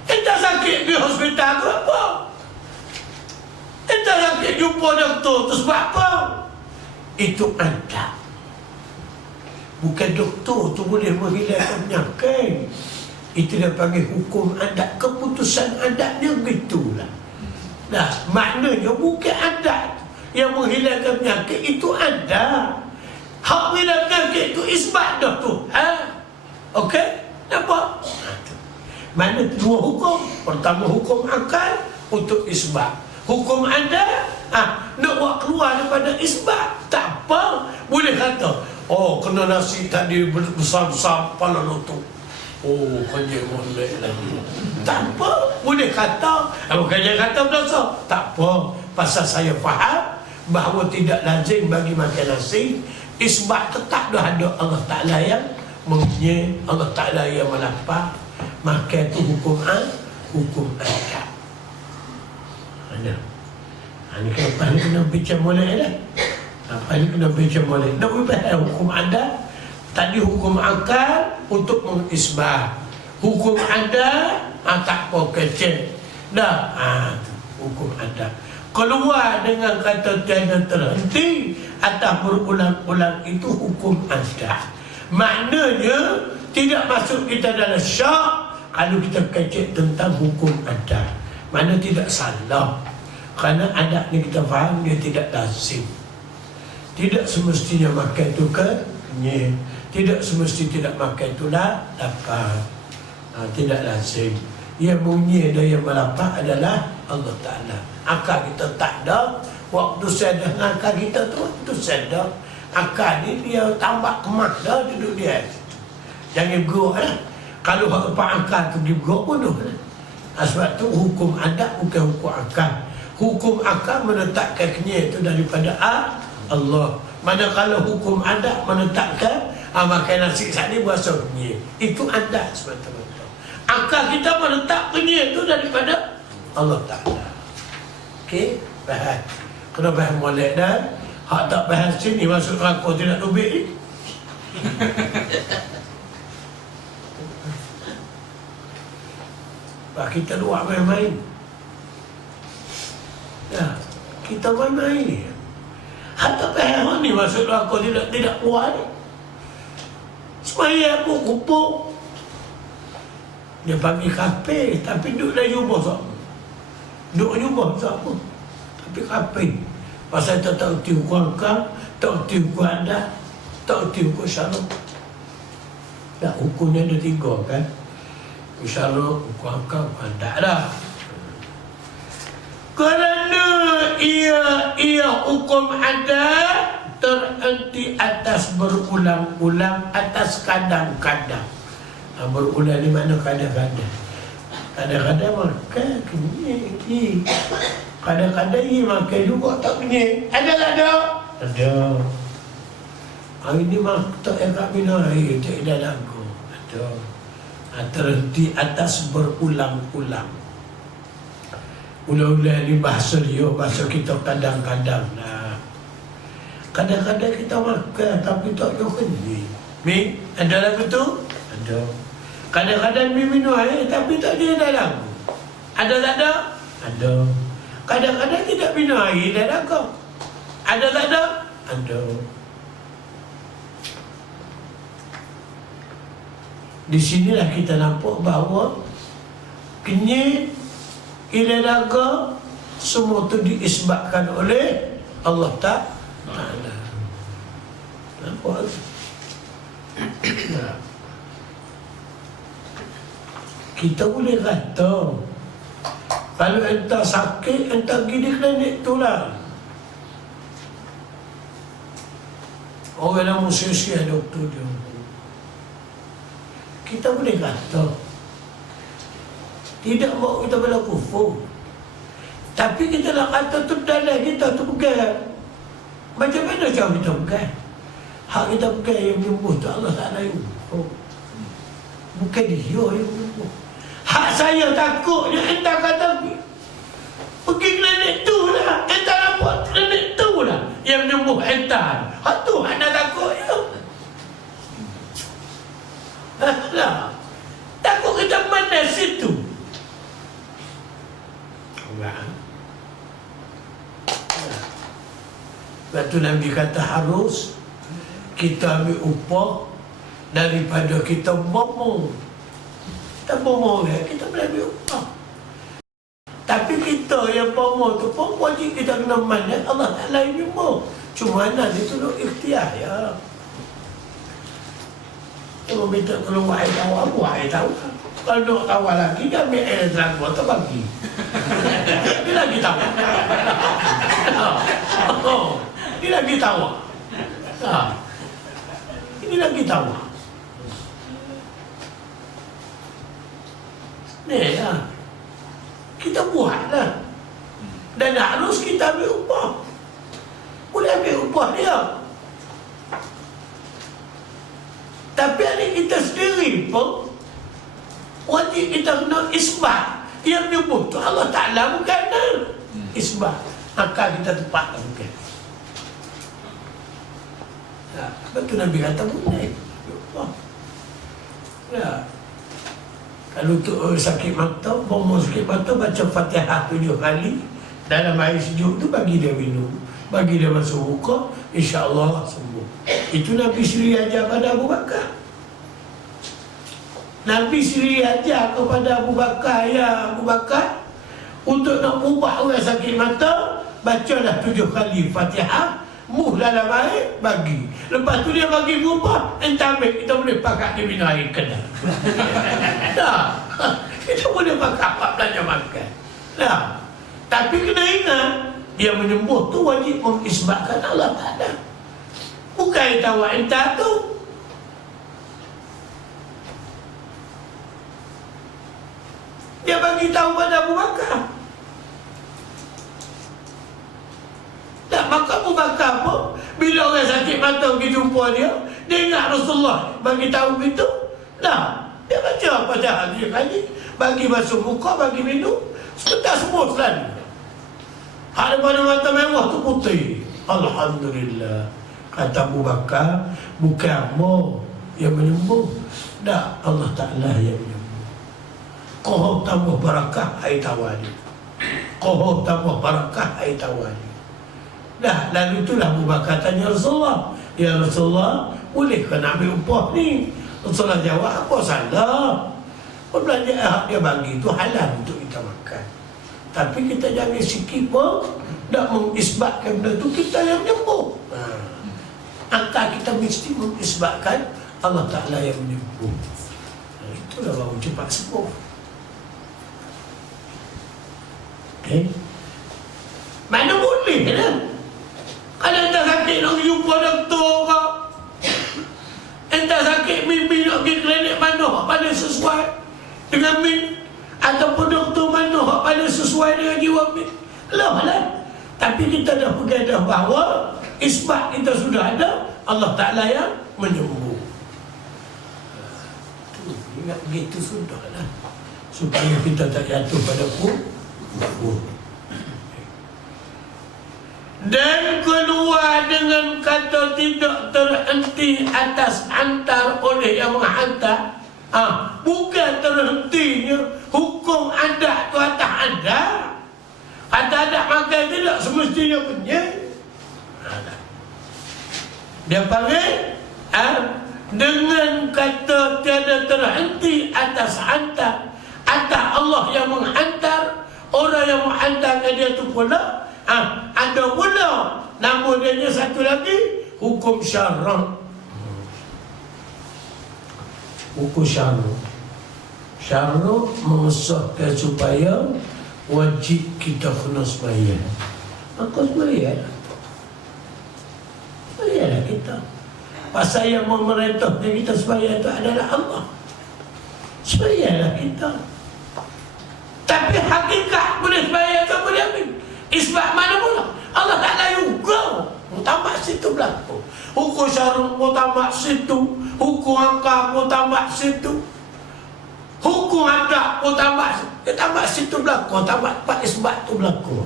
Entah sakit di hospital tu apa? Entah sakit jumpa doktor tu sebab apa? Itu adat. Bukan doktor tu boleh menghilangkan penyakit. Itu dia panggil hukum adat. Keputusan adatnya begitulah. Nah, maknanya bukan adat yang menghilangkan penyakit, itu ada. Hak menghilangkan penyakit itu isbat dah tu. Okey? Nampak? Mana 2 hukum. Pertama hukum akal untuk isbat. Hukum adat, nak buat keluar daripada isbat. Tak apa. Boleh kata, oh kena nasi tadi besar-besar kepala lutut. Oh, kerja molek lagi. Tak apa. Boleh kata. Bukan dia kata berdosa. Tak apa. Pasal saya faham, bahawa tidak lazim bagi makan nasi, isbat tetap dah ada Allah Ta'ala yang mengunyah, Allah Ta'ala yang melapar. Makan tu hukum adab. Mana? Ini kan paling kena bincang molek dah. Paling kena bincang molek. Nak ubah hukum adab. Tadi hukum akal untuk mengisbah. Hukum adab tak apa kecil. Dah hukum adab. Keluar dengan kata tiada terhenti atau berulang-ulang itu hukum adab. Maknanya tidak masuk kita dalam syak kalau kita kecil tentang hukum adab. Mana tidak salah. Kerana adab ni kita faham dia tidak lazim. Tidak semestinya makan tu kenyang. Tidak semesti tidak makan tu lapar. Tidak lazim. Yang munyih dan yang melapar adalah Allah Ta'ala. Akal kita tak ada. Waktu sedar dengan akal kita tu, waktu sedar. Akal ni dia tambah kemas dah duduk dia. Jangan bergerak lah. Kalau apa akal tu dia bergerak pun tu. Sebab tu hukum adab bukan hukum akal. Hukum akal menetapkan kenyang itu daripada Allah. Manakala hukum adab menetapkan makan nasi saat ni berasa kenyang. Itu adab semata-mata. Akal kita menetap kenyang itu daripada Allah Ta'ala. Okey, bahas. Kena bahas molek dah. Hak tak bahas sini masuk neraka tidak tubik ni. Kita luar main-main. Ya, kita main-main ni. Hatta paham ni masuk neraka tidak puas ni. Semaya pun kupuk. Dia panggil kafir tapi duduk dalam jubah siapa? Duduk jubah siapa? Tapi kafir. Pasal tak erti hukum akal, tak erti hukum adab, tak erti hukum syarak. Tak, hukumnya ada 3 kan? Syarak, hukum akal, hukum adab lah. Kerana ia hukum adab terhenti atas berulang-ulang, atas kadang-kadang. Berulang ni mana kadang-kadang. Kadang-kadang makan kenyang. Kadang-kadang ia makan juga tak kenyang. Ada tak ada? Ada. Hari ni tak yang kat minum air, tak ada lagu. Ada. Terhenti atas berulang-ulang. Ulang-ulang ni bahasa dia, bahasa kita kadang-kadang lah. Kadang-kadang kita makan tapi tak ada kenyang. Mi, ada lagu tu? Ada. Kadang-kadang mi minum air tapi tak ada lagu. Ada tak ada? Ada. Kadang-kadang tidak minum air dan lagu. Ada tak ada? Ada. Di sinilah kita nampak bahawa kenyang, ila laga, semua itu diisbatkan oleh Allah Ta'ala. Nampak? Nah. Kita boleh kata kalau entah sakit, entah pergi di klinik tu lah. Orang yang musia-sia doktor dia. Kita boleh kata tidak mau kita bela kufur. Tapi kita nak kata tu dalam kita tu bukan. Macam mana cara kita bukan? Hak kita bukan yang menyembuh tu Allah Ta'ala yang menyembuh. Bukan dia yang menyembuh. Hak saya takutnya entah kata pergi klinik tu lah. Entah nampak klinik tu lah yang menyembuh entah. Hak tu hak nak takutnya. Lah. Takut kita mana situ. Enggak. Sebab tu Nabi kata harus kita ambil upah daripada kita bohong. Kita bohong kita boleh ambil upah. Tapi kita yang bohong tu pun wajib kita kena mana Allah Ta'ala yang nyumbang. Cuma nanti tu nak ikhtiar ya. Kalau minta tolong wahai tahu, wahai tahu. Kalau nak tahu lagi, dia ambil air terang botol bagi. Dia lagi tahu. Dia lagi tahu. Ini lagi tahu. Ni lah. Kita buatlah. Dan harus kita ambil upah. boleh ambil upah dia. Tapi adik kita sendiri pun wajib kita kena isbat. Yang menyebut tu Allah Ta'ala bukan isbat. Akal kita tepat lah bukan. Ya, sebab tu Nabi kata boleh. Ya. Kalau tu sakit mata, bomoh sakit mata, baca Fatihah 7 kali dalam air sejuk tu, bagi dia minum, bagi dia masuk muka, insya-Allah sembuh. Itu Nabi sendiri ajar pada Abu Bakar. Nabi sendiri ajar kepada Abu Bakar, ya Abu Bakar, untuk nak ubah orang sakit mata, bacalah 7 kali Fatihah, muh dalam air, bagi. Lepas tu dia bagi berubah, entah ambil, kita boleh pakai dia minum air kena. Dah, kita boleh pakai apa belanja makan. Dah. Tapi kena ingat, dia menyembuh tu wajib mengisbatkan Allah Ta'ala. Bukan tahu entah tu. Dia bagi tahu pada Abu Bakar. Tak, maka Abu Bakar pun bila orang sakit mata pergi jumpa dia, dia ingat Rasulullah bagi tahu begitu. Dah, dia baca apa dah dia kali, bagi basuh muka, bagi minum, sebentar semua selalu. Ada pada mata mewah tu putih. Alhamdulillah. Kata Abu Bakar, bukan mu yang menyembuh, dah Allah Ta'ala yang menyembuh. Kau tambah barakah air tawari. Kau tambah barakah air tawari. Dah, lalu itulah Abu Bakar tanya Rasulullah, ya Rasulullah, boleh ke nak ambil upah ni? Rasulullah jawab, apa salah? Perbelanjaan dia bagi itu halal untuk kita makan. Tapi kita jangan sikit pun nak mengisbatkan benda tu kita yang menyembuh. Angka kita mesti mengisbatkan Allah Ta'ala yang menyembuh. Itulah baru cepat sembuh. Okay. Mana boleh kan? Kalau entah sakit nak jumpa doktor ke, entah sakit mimpi nak pergi klinik mana pada sesuai dengan min, ataupun doktor mana pada sesuai dengan jiwa min, lah. Tapi kita dah bergadah bahawa isbat kita sudah ada, Allah Ta'ala yang menyembuh. Ingat begitu sudahlah, supaya kita tak jatuh pada pun. Dan keluar dengan kata tidak terhenti atas antar oleh yang menghantar. Bukan terhentinya hukum adat tu atas adat. Kata adat makan tidak semestinya penyel. Dia panggil dengan kata tiada terhenti atas hantar, atas Allah yang menghantar, orang yang menghantarkan dia tu pula ada pula nama dia satu lagi, hukum syara'. Hukum syara'. Syara' mengesahkan supaya wajib kita kena sembahyang. Maka sembahyang. Sembahyanglah kita. Pasal yang memerintahkan kita sembahyang itu adalah Allah. Sembahyanglah kita. Tapi hakikat boleh sembahyang tak boleh ambil. Isbat mana pula? Allah Ta'ala juga tambah situ berlaku. Hukum syara' pun tambah situ, hukum angka pun tambah situ, hukum adat pun tambah situ berlaku, tambah 4 isbat tu berlaku.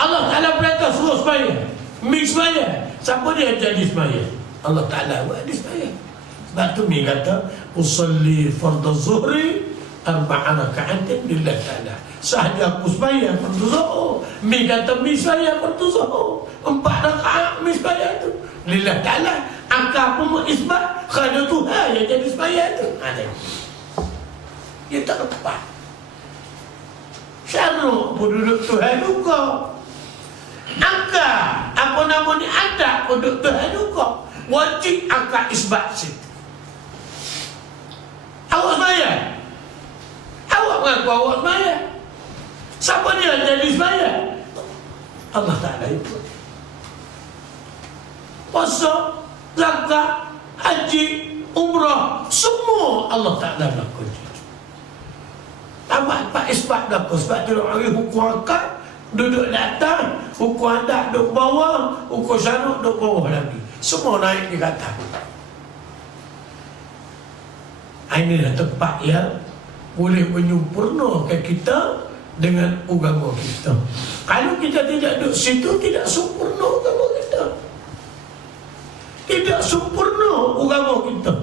Allah Ta'ala perintah suruh sembahyang, mix sembahyang. Siapa dia jadi sembahyang? Allah Ta'ala buat dia sembahyang. Sebab tu mi kata usalli fardhu zuhri 4 raka'atin lillah Ta'ala. Sahaja aku sembahyang fardu zuhur, mi kata mi sembahyang fardu zuhur 4 rakaat mi sembahyang tu lillah Ta'ala. Angka pun mengisbat kerana Tuhan yang jadi sembahyang tu. Dia tak tepat. Syara' pun duduk Tuhan juga. Angka apa nama ni adat pun duduk Tuhan juga. Wajib angka isbat situ. Awak sembahyang, awak mengaku awak sembahyang. Siapa dia jadi sembahyang? Allah Ta'ala itu. Puasa, zakat, haji, umrah, semua Allah Ta'ala lakukan. Tambah 4 isbat berlaku. Sebab tu orang hukum akal duduk di atas, ukur adat duduk bawah, ukur syaruk duduk bawah lagi. Semua naik di atas. Inilah tempat yang boleh menyempurnakan kita dengan agama kita. Kalau kita tidak duduk situ, tidak sempurna agama kita. Tidak sempurna agama kita.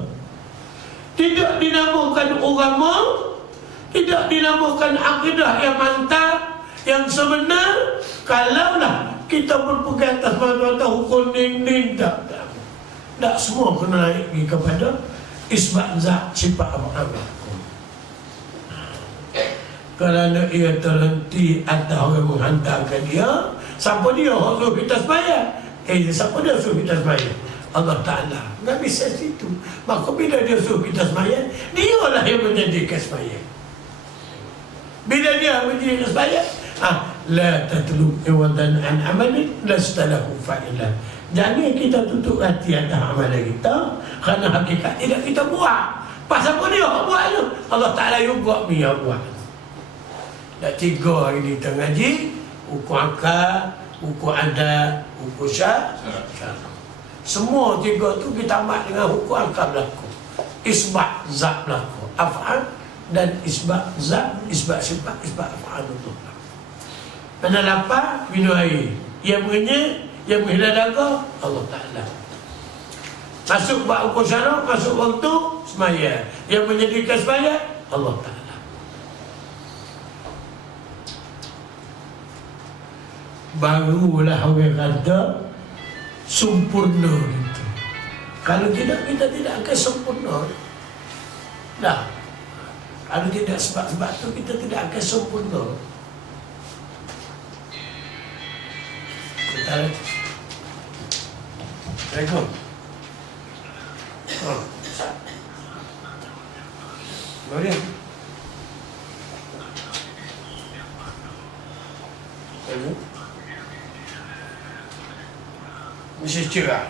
Tidak dinamakan agama, tidak dinamakan akidah yang mantap, yang sebenar, kalaulah kita berpegang atas mata-mata hukum ning-ning. Tak semua kena naik kepada isbat zat sifat amal. Kerana ia terhenti atau orang menghantarkan dia. Siapa dia orang suruh kita sembahyang? Siapa dia suruh kita sembahyang? Allah Ta'ala. Tak bisa situ. Maka bila dia suruh kita sembahyang, dia lah yang menjadikan sembahyang. Bila dia menjadikan sembahyang, la tatlub iwadan an amalin lastalahu fa'ilah. Jangan kita tutup hati atas amalan kita, kerana hakikat tidak kita buat. Pasal apa dia buat tu? Allah Ta'ala juga dia buat. Dah 3 hari ni kita ngaji, ukur akal, ukur adat, ukur syarat. Semua 3 tu kita amat dengan ukur akal berlaku. Isbat zat berlaku. Af'al dan isbat zat, isbat sifat, isbat af'al berlaku. Mana lapar, minum air. Yang mengenyek, yang menghilal daga, Allah Ta'ala. Masuk buat ukur syarat, masuk waktu, sembahyang. Yang menjadikan sembahyang, Allah Ta'ala. Barulah orang kata sempurna gitu. Kalau tidak, kita tidak akan sempurna. Dah. Kalau tidak sebab-sebab tu, kita tidak akan sempurna. Assalamualaikum. Boleh. Mesti cerah.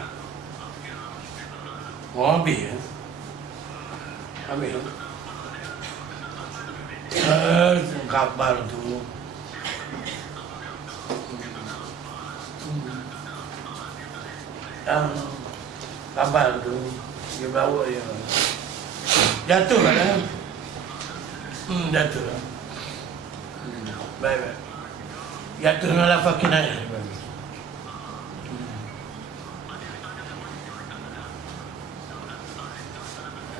Habis ya. Habis. Kabar tu. Kabar tu dia bawa dia. Jatuh lah. Jatuh lah. Baik. Jatuh dengan lafaz kinayah.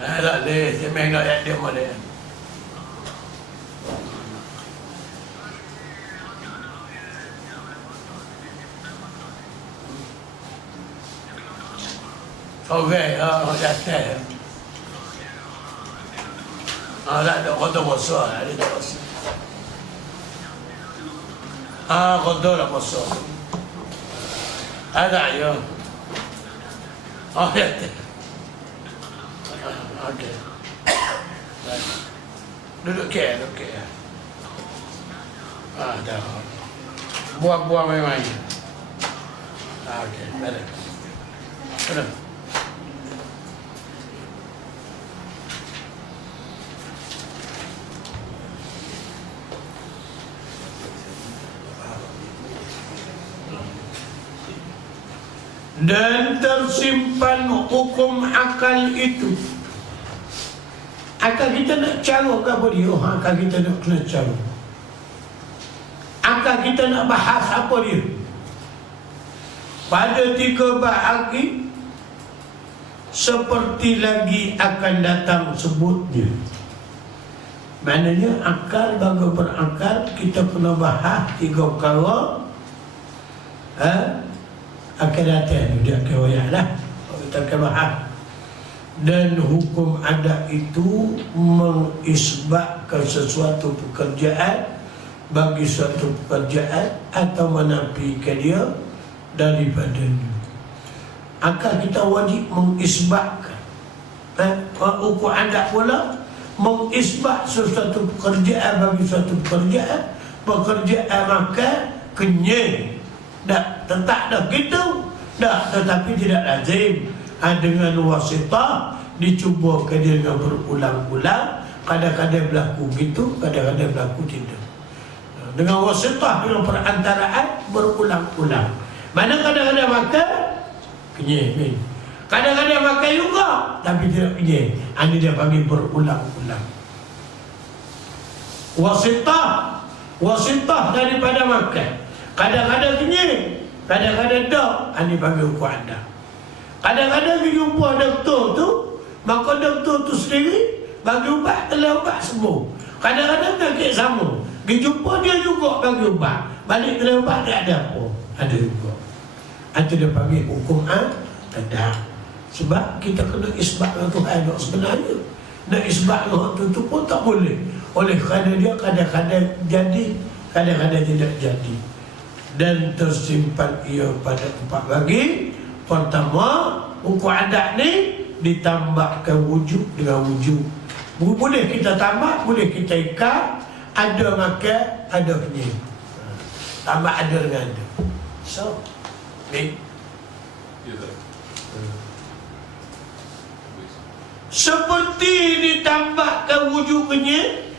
Tak boleh, saya main nak dia boleh. Okey, jatuh. Tak ada kotor bosor, ada tak bosor. Kotor lah bosor. Ada ya. Jatuh. Okey. Duduk ke? Dah. Buang-buang main-main. Okey, ada. Ada. Dan tersimpan hukum akal itu. Akal kita nak cara ke apa dia? Akal kita nak kena cara. Akal kita nak bahas apa dia? Pada 3 bahagi seperti lagi akan datang sebut dia. Maknanya akal bagi berakal kita kena bahas 3 perkara. Akan datang dia akan wayak lah. Kita akan bahas. Dan hukum adat itu mengisbatkan sesuatu pekerjaan bagi suatu pekerjaan atau menafikan dia daripadanya. Akal kita wajib mengisbatkan. Hukum adat pula mengisbat sesuatu pekerjaan bagi suatu pekerjaan. Pekerjaan makan kenyang. Tak dah gitu. Tetapi tidak lazim. Dengan wasitah dicubakan dia dengan berulang-ulang. Kadang-kadang berlaku gitu, kadang-kadang berlaku tidak. Dengan wasitah, dengan perantaraan berulang-ulang. Mana kadang-kadang makan kenyang, kadang-kadang makan juga tapi tidak kenyang. Ini dia panggil berulang-ulang. Wasitah daripada makan, kadang-kadang kenyang, kadang-kadang tak. Ini panggil hukum anda. Kadang-kadang kita jumpa doktor tu, maka doktor tu sendiri bagi ubat, telah ubat sembuh. Kadang-kadang penyakit sama, kita jumpa dia juga bagi ubat, balik telah ubat tak ada apa. Ada juga. Itu dia panggil hukum ada. Sebab kita kena isbat dengan Tuhan sebenarnya. Nak isbat dengan tu pun tak boleh. Oleh kerana dia kadang-kadang jadi, kadang-kadang tidak jadi. Dan tersimpan ia pada 4 bagi. Pertama, hukum adat ni ditambahkan wujud dengan wujud. Boleh kita tambah, boleh kita ikat. Ada makan, ada kenyang. Tambah ada dengan ada. So, ni seperti ditambahkan wujud kenyang,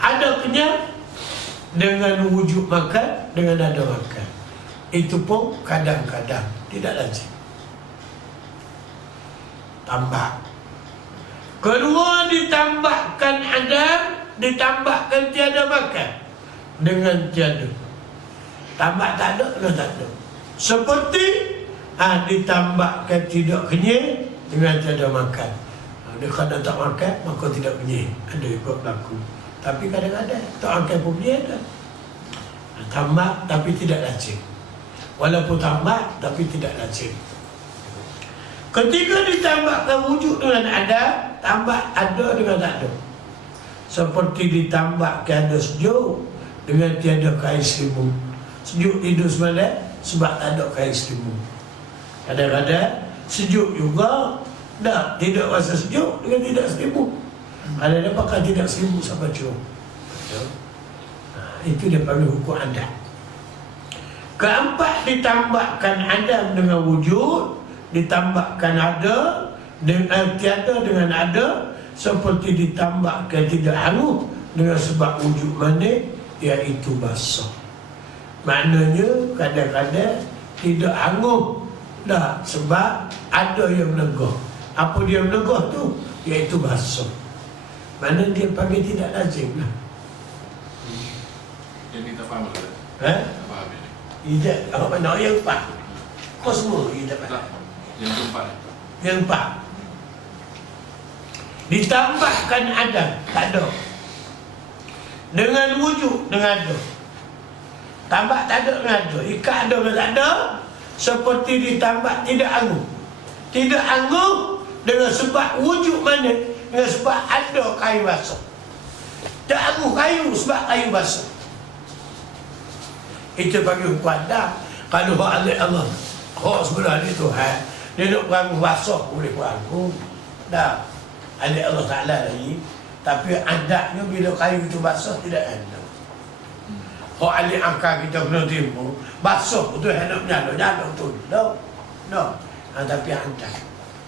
ada kenyang dengan wujud makan, dengan ada makan. Itu pun kadang-kadang tidak lazim. Tambah. Kedua, ditambahkan ada, ditambahkan tiada makan dengan tiada. Tambah tak ada dengan tak ada. Seperti ditambahkan tidak kenyang dengan tiada makan. Dia kadang tak makan, maka tidak kenyang. Ada juga berlaku. Tapi kadang-kadang tak makan pun kenyang dah. Tambah tapi tidak lazim. Walaupun tambah tapi tidak lazim. Ketika ditambahkan wujud dengan ada, tambah ada dengan tak ada. Seperti ditambahkan ada sejuk dengan tiada kain selimut. Sejuk tidur semalam sebab tak ada kain selimut. Kadang-kadang sejuk juga, tidak rasa sejuk dengan tidak selimut. Kadang-kadang pakai tidak selimut sampai cukup. Itu dia panggil hukum adat. Keempat, ditambahkan ada dengan wujud, ditambahkan ada dengan tiada dengan ada, seperti ditambahkan tidak hangus dengan sebab wujud mana, iaitu basah. Maknanya kadang-kadang tidak hangus dah sebab ada yang menegah. Apa dia menegah tu? Iaitu basah. Mana dia panggil tidak lazim lah. Yang kita faham tak? Tak faham ini. Tidak, apa mana yang empat? Kau semua kita faham. Yang keempat. Yang empat, ditambahkan ada, tak ada. Dengan wujud, dengan ada. Tambah tak ada dengan ada. Ikat ada dengan tak ada. Seperti ditambah tidak angguh. Tidak angguh dengan sebab wujud mana? Dengan sebab ada kayu basah. Tak angguh kayu sebab kayu basah. Itu bagi hukum adat. Kalau Allah sebenarnya Tuhan, dia nak perang basah boleh perang. Dah. Adik Allah Ta'ala lagi. Tapi adatnya bila kayu itu basah tidak ada. Kalau alik angka kita kena timbul basah betul nak menyala jatuh betul. No. Tapi adat.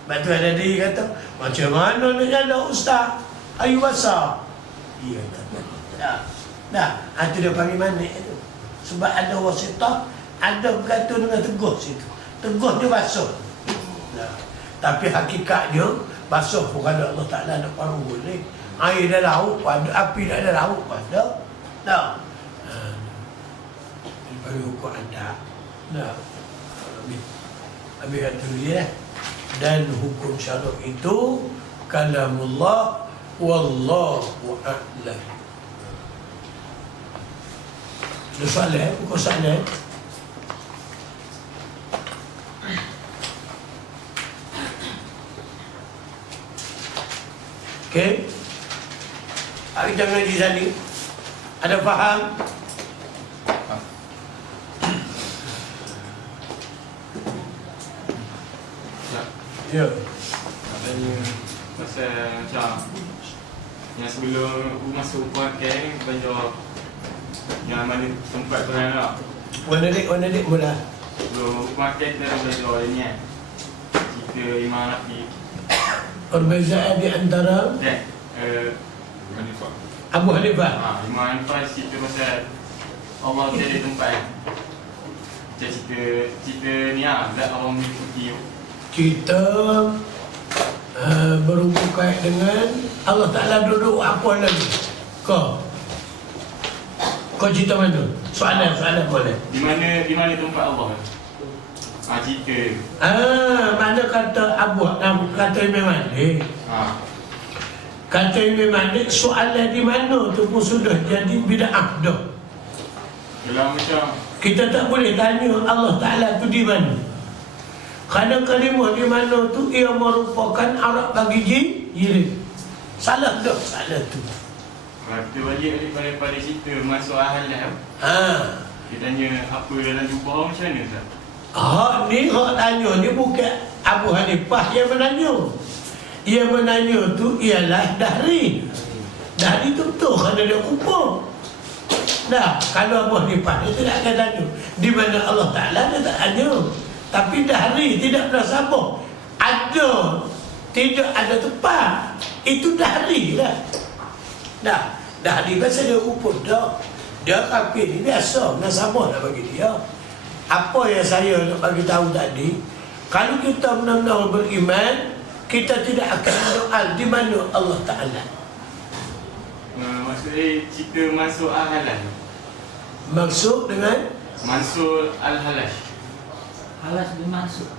Sebab tu ada dia kata, macam mana nak nyala ustaz? Kayu basah. Dia kata, dah. Itu dia panggil manik tu. Sebab ada wasitah, ada berkata dengan teguh situ. Teguh dia basuh. Nah, tapi hakikatnya basuh pun kalau Allah Ta'ala nak parung boleh. Air dah lauk pada, api dah ada lauk pada. Nah. Ini bagi hukum anda. Nah. Habis kata dia. Dan hukum syarak itu kalamullah wallahu a'lam. Ada soalan? Bukan soalan? Okey. Kita mengaji tadi. Ada faham? Ya. Katanya pasal macam yang sebelum masuk hukuman ni banyak yang mana tempat tu lah. Warna dik mula. Sebelum hukuman kita belajar ni kan. Cerita Imam Nafi. Perbezaan di antara Hanifah. Abu Hanifah. Imam Hanifah cerita pasal Allah cari tempat. Macam cerita ni lah, tak orang mengikuti. Kita berhubung kait dengan Allah Ta'ala duduk apa lagi? Kau cerita mana? Soalan boleh. Di mana tempat Allah? Cerita. Mana kata kata Imam Malik. Kata Imam Malik, soalan di mana tu pun sudah jadi bid'ah dah. Kalau macam Kita tak boleh tanya Allah Ta'ala tu di mana. Kerana kalimah di mana tu ia merupakan Arab bagi jin. Salah dah salah tu. kita balik pada cerita masuk ahal dah. Dia tanya apa dalam jubah macam mana tak? Ni hak tanya ni bukan Abu Hanifah yang menanya. Yang menanya tu ialah Dahri. Dahri tu betul kerana dia kupur. Kalau Abu Hanifah dia tidak akan tanya di mana Allah Ta'ala, dia tak tanya. Tapi Dahri tidak pernah sambung. Tidak ada tempat. Itu Dahri lah. Dahri pasal dia kupur dah. Dia kafir ni biasa, nasabah dah bagi dia. Apa yang saya nak bagi tahu tadi, kalau kita benar-benar beriman, kita tidak akan berdoa di mana Allah Ta'ala. Maksudnya cerita masuk al-halal. Maksud dengan Mansur al-halal. Halas bermaksud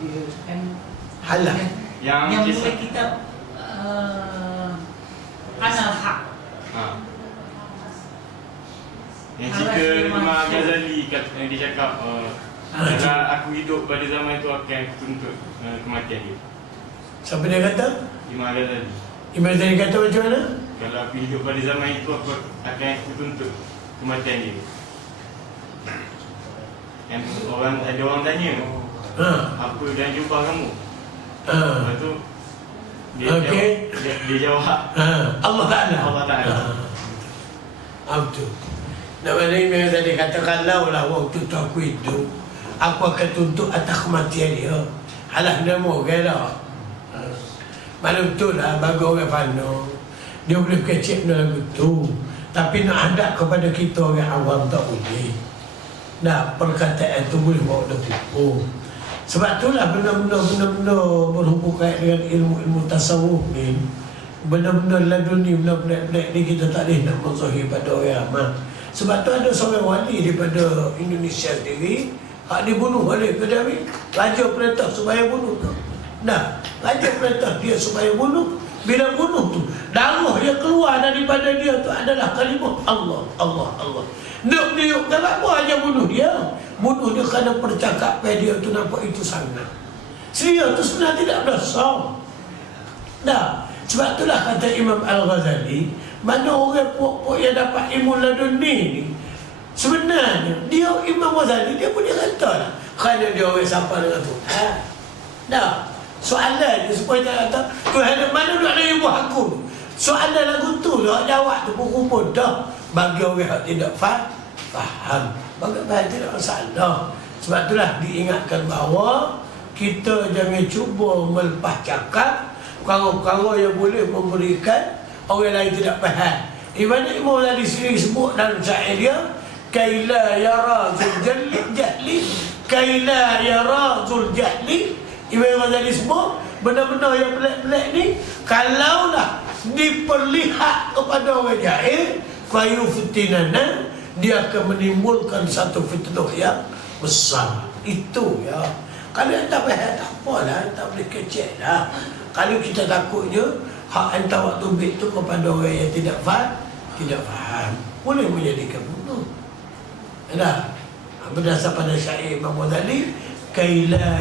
dia kan halal. yang kisah- boleh kita anal hak. Yang cerita Halas Imam bermaksud. Ghazali yang dia cakap kalau aku hidup pada zaman itu akan tuntut kematian dia. Siapa dia kata? Imam Ghazali. Imam Ghazali kata macam mana? Kalau aku hidup pada zaman itu aku akan tuntut kematian dia. Yang ada orang tanya apa dan jubah kamu? Lepas tu Okey. dia jawab Allah Ta'ala. Allah Ta'ala. Betul. Nak mana Imam Ghazali kata, kalaulah waktu tu aku hidup, aku akan tuntut atas kematian dia. Alah nama orang dah. Mana betul lah bagi orang fana. Dia boleh kecek dalam lagu tu. Tapi nak hadap kepada kita orang awam tak boleh. Perkataan tu boleh bawa dia pupuk. Sebab itulah benar-benar berhubung kait dengan ilmu-ilmu tasawuf ni. Benar-benar laduni, benar-benar ni kita tak boleh nak menzahir pada orang amat. Sebab tu ada seorang wali daripada Indonesia sendiri, hak dibunuh oleh Gaddafi. Raja perintah supaya bunuh tu. Raja perintah dia supaya bunuh. Bila bunuh tu, darah yang keluar daripada dia tu adalah kalimah Allah, Allah, Allah. Niuk-niuk kenapa aja bunuh dia? Bunuh dia kerana percakapan dia tu nampak itu sangat. Dia tu sebenarnya tidak berdosa. Sebab itulah kata Imam Al-Ghazali, mana orang puak-puak yang dapat ilmu laduni ni, sebenarnya dia Imam Ghazali dia boleh kata lah kerana dia orang siapa dengan Tuhan. Soalan dia supaya dia kata Tuhan mana nak ada ibu aku. Soalan lagu tu dah jawab tu pun dah bagi orang yang tidak faham. Bagi faham tidak masalah. Sebab itulah diingatkan bahawa kita jangan cuba melepas cakap perkara-perkara yang boleh memberikan orang lain tidak faham. Mana Imam Ghazali sendiri sebut dalam syair dia, kaila yara zul jahli, kaila yara zul jahli. Imam Ghazali sebut benda-benda yang pelik-pelik ni kalaulah diperlihat kepada orang jahil, fayuftinana, dia akan menimbulkan satu fitnah yang besar. Itu ya. Kalau tak faham tak apalah, tak boleh kecek lah. Kalau kita takutnya hak hantar waktu bid tu kepada orang yang tidak faham, boleh menjadikan bunuh. Berdasar pada syair Imam Ghazali, kaila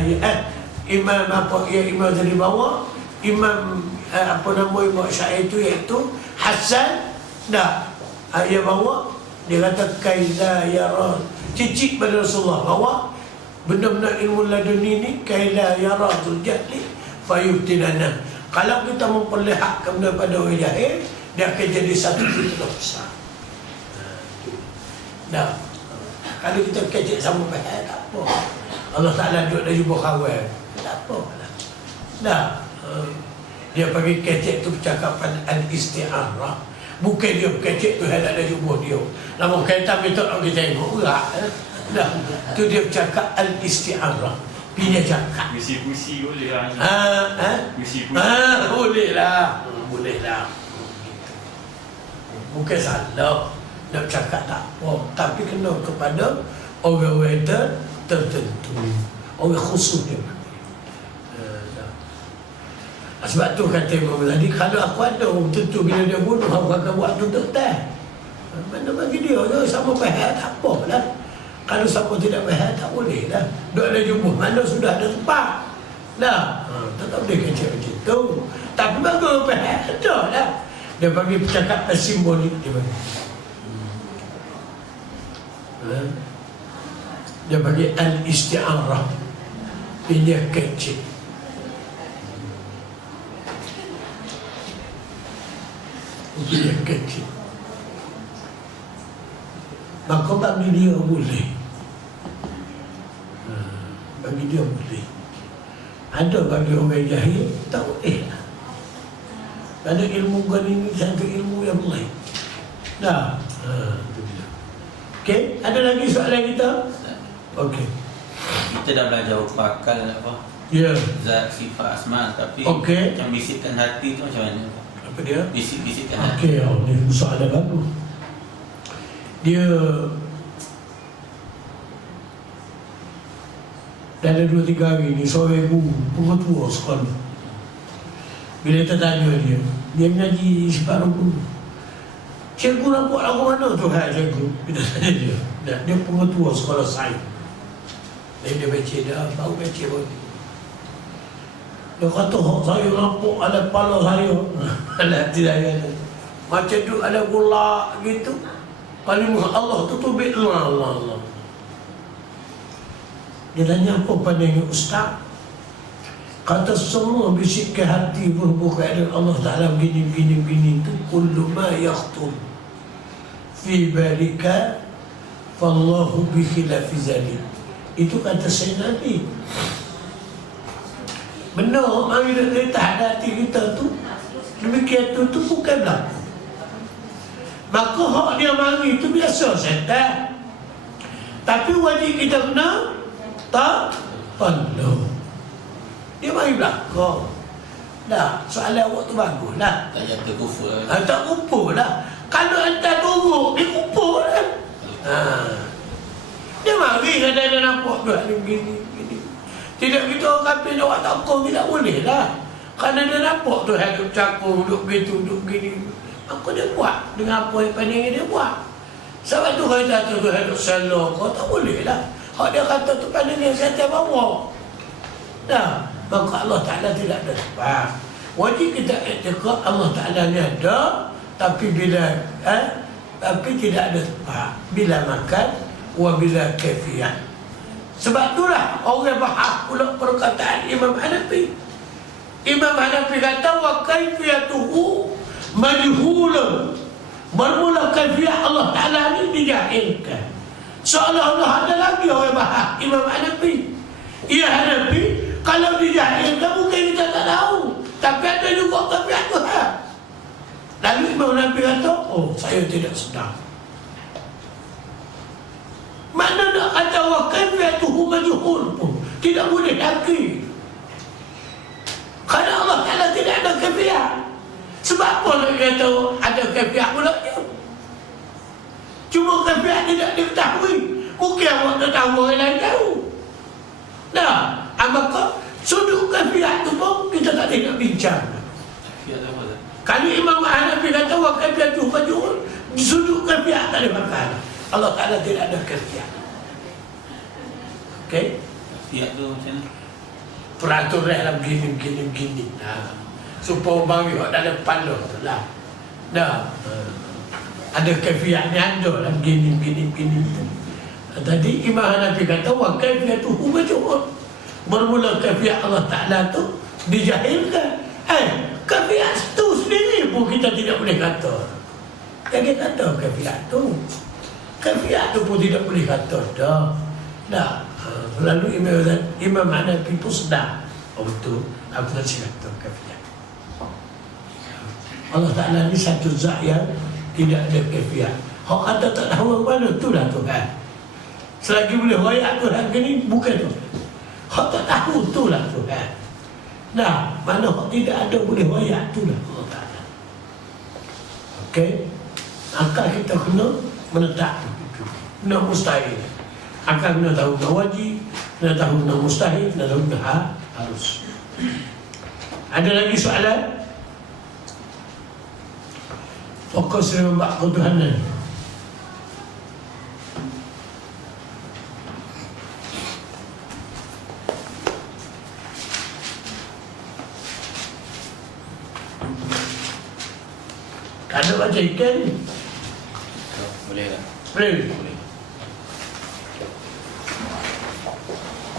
Imam Ghazali bawa Imam Imam syair itu iaitu Hasan dia bawa, dia kata kaila yara, cicik pada Rasulullah bawa benda-benda ilmu laduni ni, kaila yara zul jahli fayuftinana. Kalau kita memperlihatkan benda pada orang jahil, dia akan jadi satu fitnah besar. Kalau kita kecek sama bahaya tak apa. Allah Ta'ala duduk dah jumpa kawan, tak apa lah. Dia bagi kecek tu percakapan al-isti'arah. Bukan dia kecek tu hendak ada jumpa dia. Namun kaitan betul nak kita tengok gerak. Dah. Tu dia bercakap al-isti'arah. Dia cakap. Puisi-puisi boleh lah. Puisi-puisi. Boleh lah. Boleh lah. Bukan salah. Nak cakap tak apa. Tapi kena kepada orang waiter tertentu. Orang khusus dia. Sebab tu kata Imam tadi, kalau aku ada orang tentu bila dia bunuh, aku akan buat tutup teh. Mana bagi dia tu, sama pihak tak apa lah. Kalau siapa tidak pihak tak boleh lah. Duk ada jumpa, mana sudah ada tempat. Dah, tetap dia kecil macam tu. Tapi bagi pihak ada lah. Dia bagi percakapan simbolik dia bagi. Dia bagi al-isti'arah. Dia kecil. Dia kecil. Maka bagi dia boleh. Bagi dia boleh. Ada bagi orang jahil tak boleh lah. Ada ilmu ini satu ilmu yang lain. Dah. Okey, ada lagi soalan kita? Okey. Kita dah belajar akal apa? Ya. Zat, sifat, asma, tapi Okey. macam bisikkan hati tu macam mana? Apa dia? Bisik-bisikkan hati. Okey, ni soalan bagus. Dia dalam 2-3 hari ni seorang ibu pengetua sekolah. Bila kita tanya dia mengaji separuh dulu. Cikgu nampak lagu mana tu cikgu? Kita tanya dia. Dia pengetua sekolah sains. Dan dia baca dah, baru baca pun. Dia kata, saya nampak ada kepala saya. Ada hati saya. Macam tu ada gula gitu. Kalimah Allah tu tubik Allah. Dia tanya apa pandangan Ustaz? Kata semua bisik ke hati berhubung keadaan Allah Ta'ala begini tu kullu ma yakhtur fi balika fallahu bi khilafi zalik. Itu kata saya Nabi. Benar, mari nak letak hati kita tu demikian tu bukan berlaku. Maka hak dia mari itu biasa setan. Tapi wajib kita kena tak perlu. Dia mari belakang. Dah, soalan awak tu bagus lah. Tak jatuh kufur. Tak kufur lah. Kalau hantar buruk, dia kufur lah. Dia mari kadang dia nampak tu ada begini. Tidak kita orang kafir nak buat takut, tidak boleh lah. Kerana dia nampak tu hidup cakung, duduk begitu, duduk begini. Maka dia buat dengan apa yang pandang dia buat. Sebab tu kalau kata tu hidup salah, kau tak boleh lah. Kalau dia kata tu pandang yang saya bawa. Dah. Maka Allah Ta'ala tidak ada sebab. Wajib kita iktikad Allah Ta'ala ni ada, tapi bila tapi tidak ada sebab. Bila makan, wa bila kafiyah. Sebab itulah orang bahas pula perkataan Imam Hanafi. Imam Hanafi kata wa kaifiyatuhu majhulun. Bermula kaifiyah Allah Ta'ala ni dijahilkan. Seolah-olah ada lagi orang bahas Imam Hanafi. Ia Hanafi kalau dijahilkan mungkin kita tak tahu. Tapi ada juga kaifiyah Tuhan. Lalu Imam Hanafi kata, oh saya tidak sedar. Mana nak kata wa kaifiyatuhu majhul pun tidak boleh lagi. Kerana Allah Ta'ala tidak ada kaifiyah. Sebab apa nak kata ada kaifiyah pula je? Cuma kaifiyah tidak diketahui. Mungkin awak tak tahu, orang lain tahu. Nah, maka sudut kaifiyah tu pun kita tak nak bincang. Kalau Imam Hanafi kata wa kaifiyatuhu majhul, sudut kaifiyah tak ada masalah. Allah Ta'ala tidak ada kaifiyah. Okey? Kaifiyah tu macam mana? Peraturan dalam begini. Supaya bagi orang dalam kepala tu lah. Dah. Ada kaifiyah ni ada lah begini. Tadi Imam Hanafi kata wa kaifiyatuhu majhul. Bermula kaifiyah Allah Ta'ala tu dijahilkan. Kaifiyah tu sendiri pun kita tidak boleh kata. Jadi kata kaifiyah tu. Kaifiyah tu pun tidak boleh kata dah. Lalu Imam Hanafi pun sedar. Oh betul, aku tak kata kaifiyah. Allah Ta'ala ni satu zat yang tidak ada kefiat. Hak kata tak tahu mana itulah Tuhan. Selagi boleh royak Tuhan ke ni bukan tu. Hak tak tahu itulah Tuhan. Nah, mana hak tidak ada boleh royak itulah Allah Taala. Okey. Akal kita kena menetap itu. Kena mustahil. Akal kena tahu kena wajib, kena tahu kena mustahil, kena tahu kena harus. Ada lagi soalan? Fokus dalam bab ketuhanan. Tak ada baca ikan ni? Boleh tak? Boleh.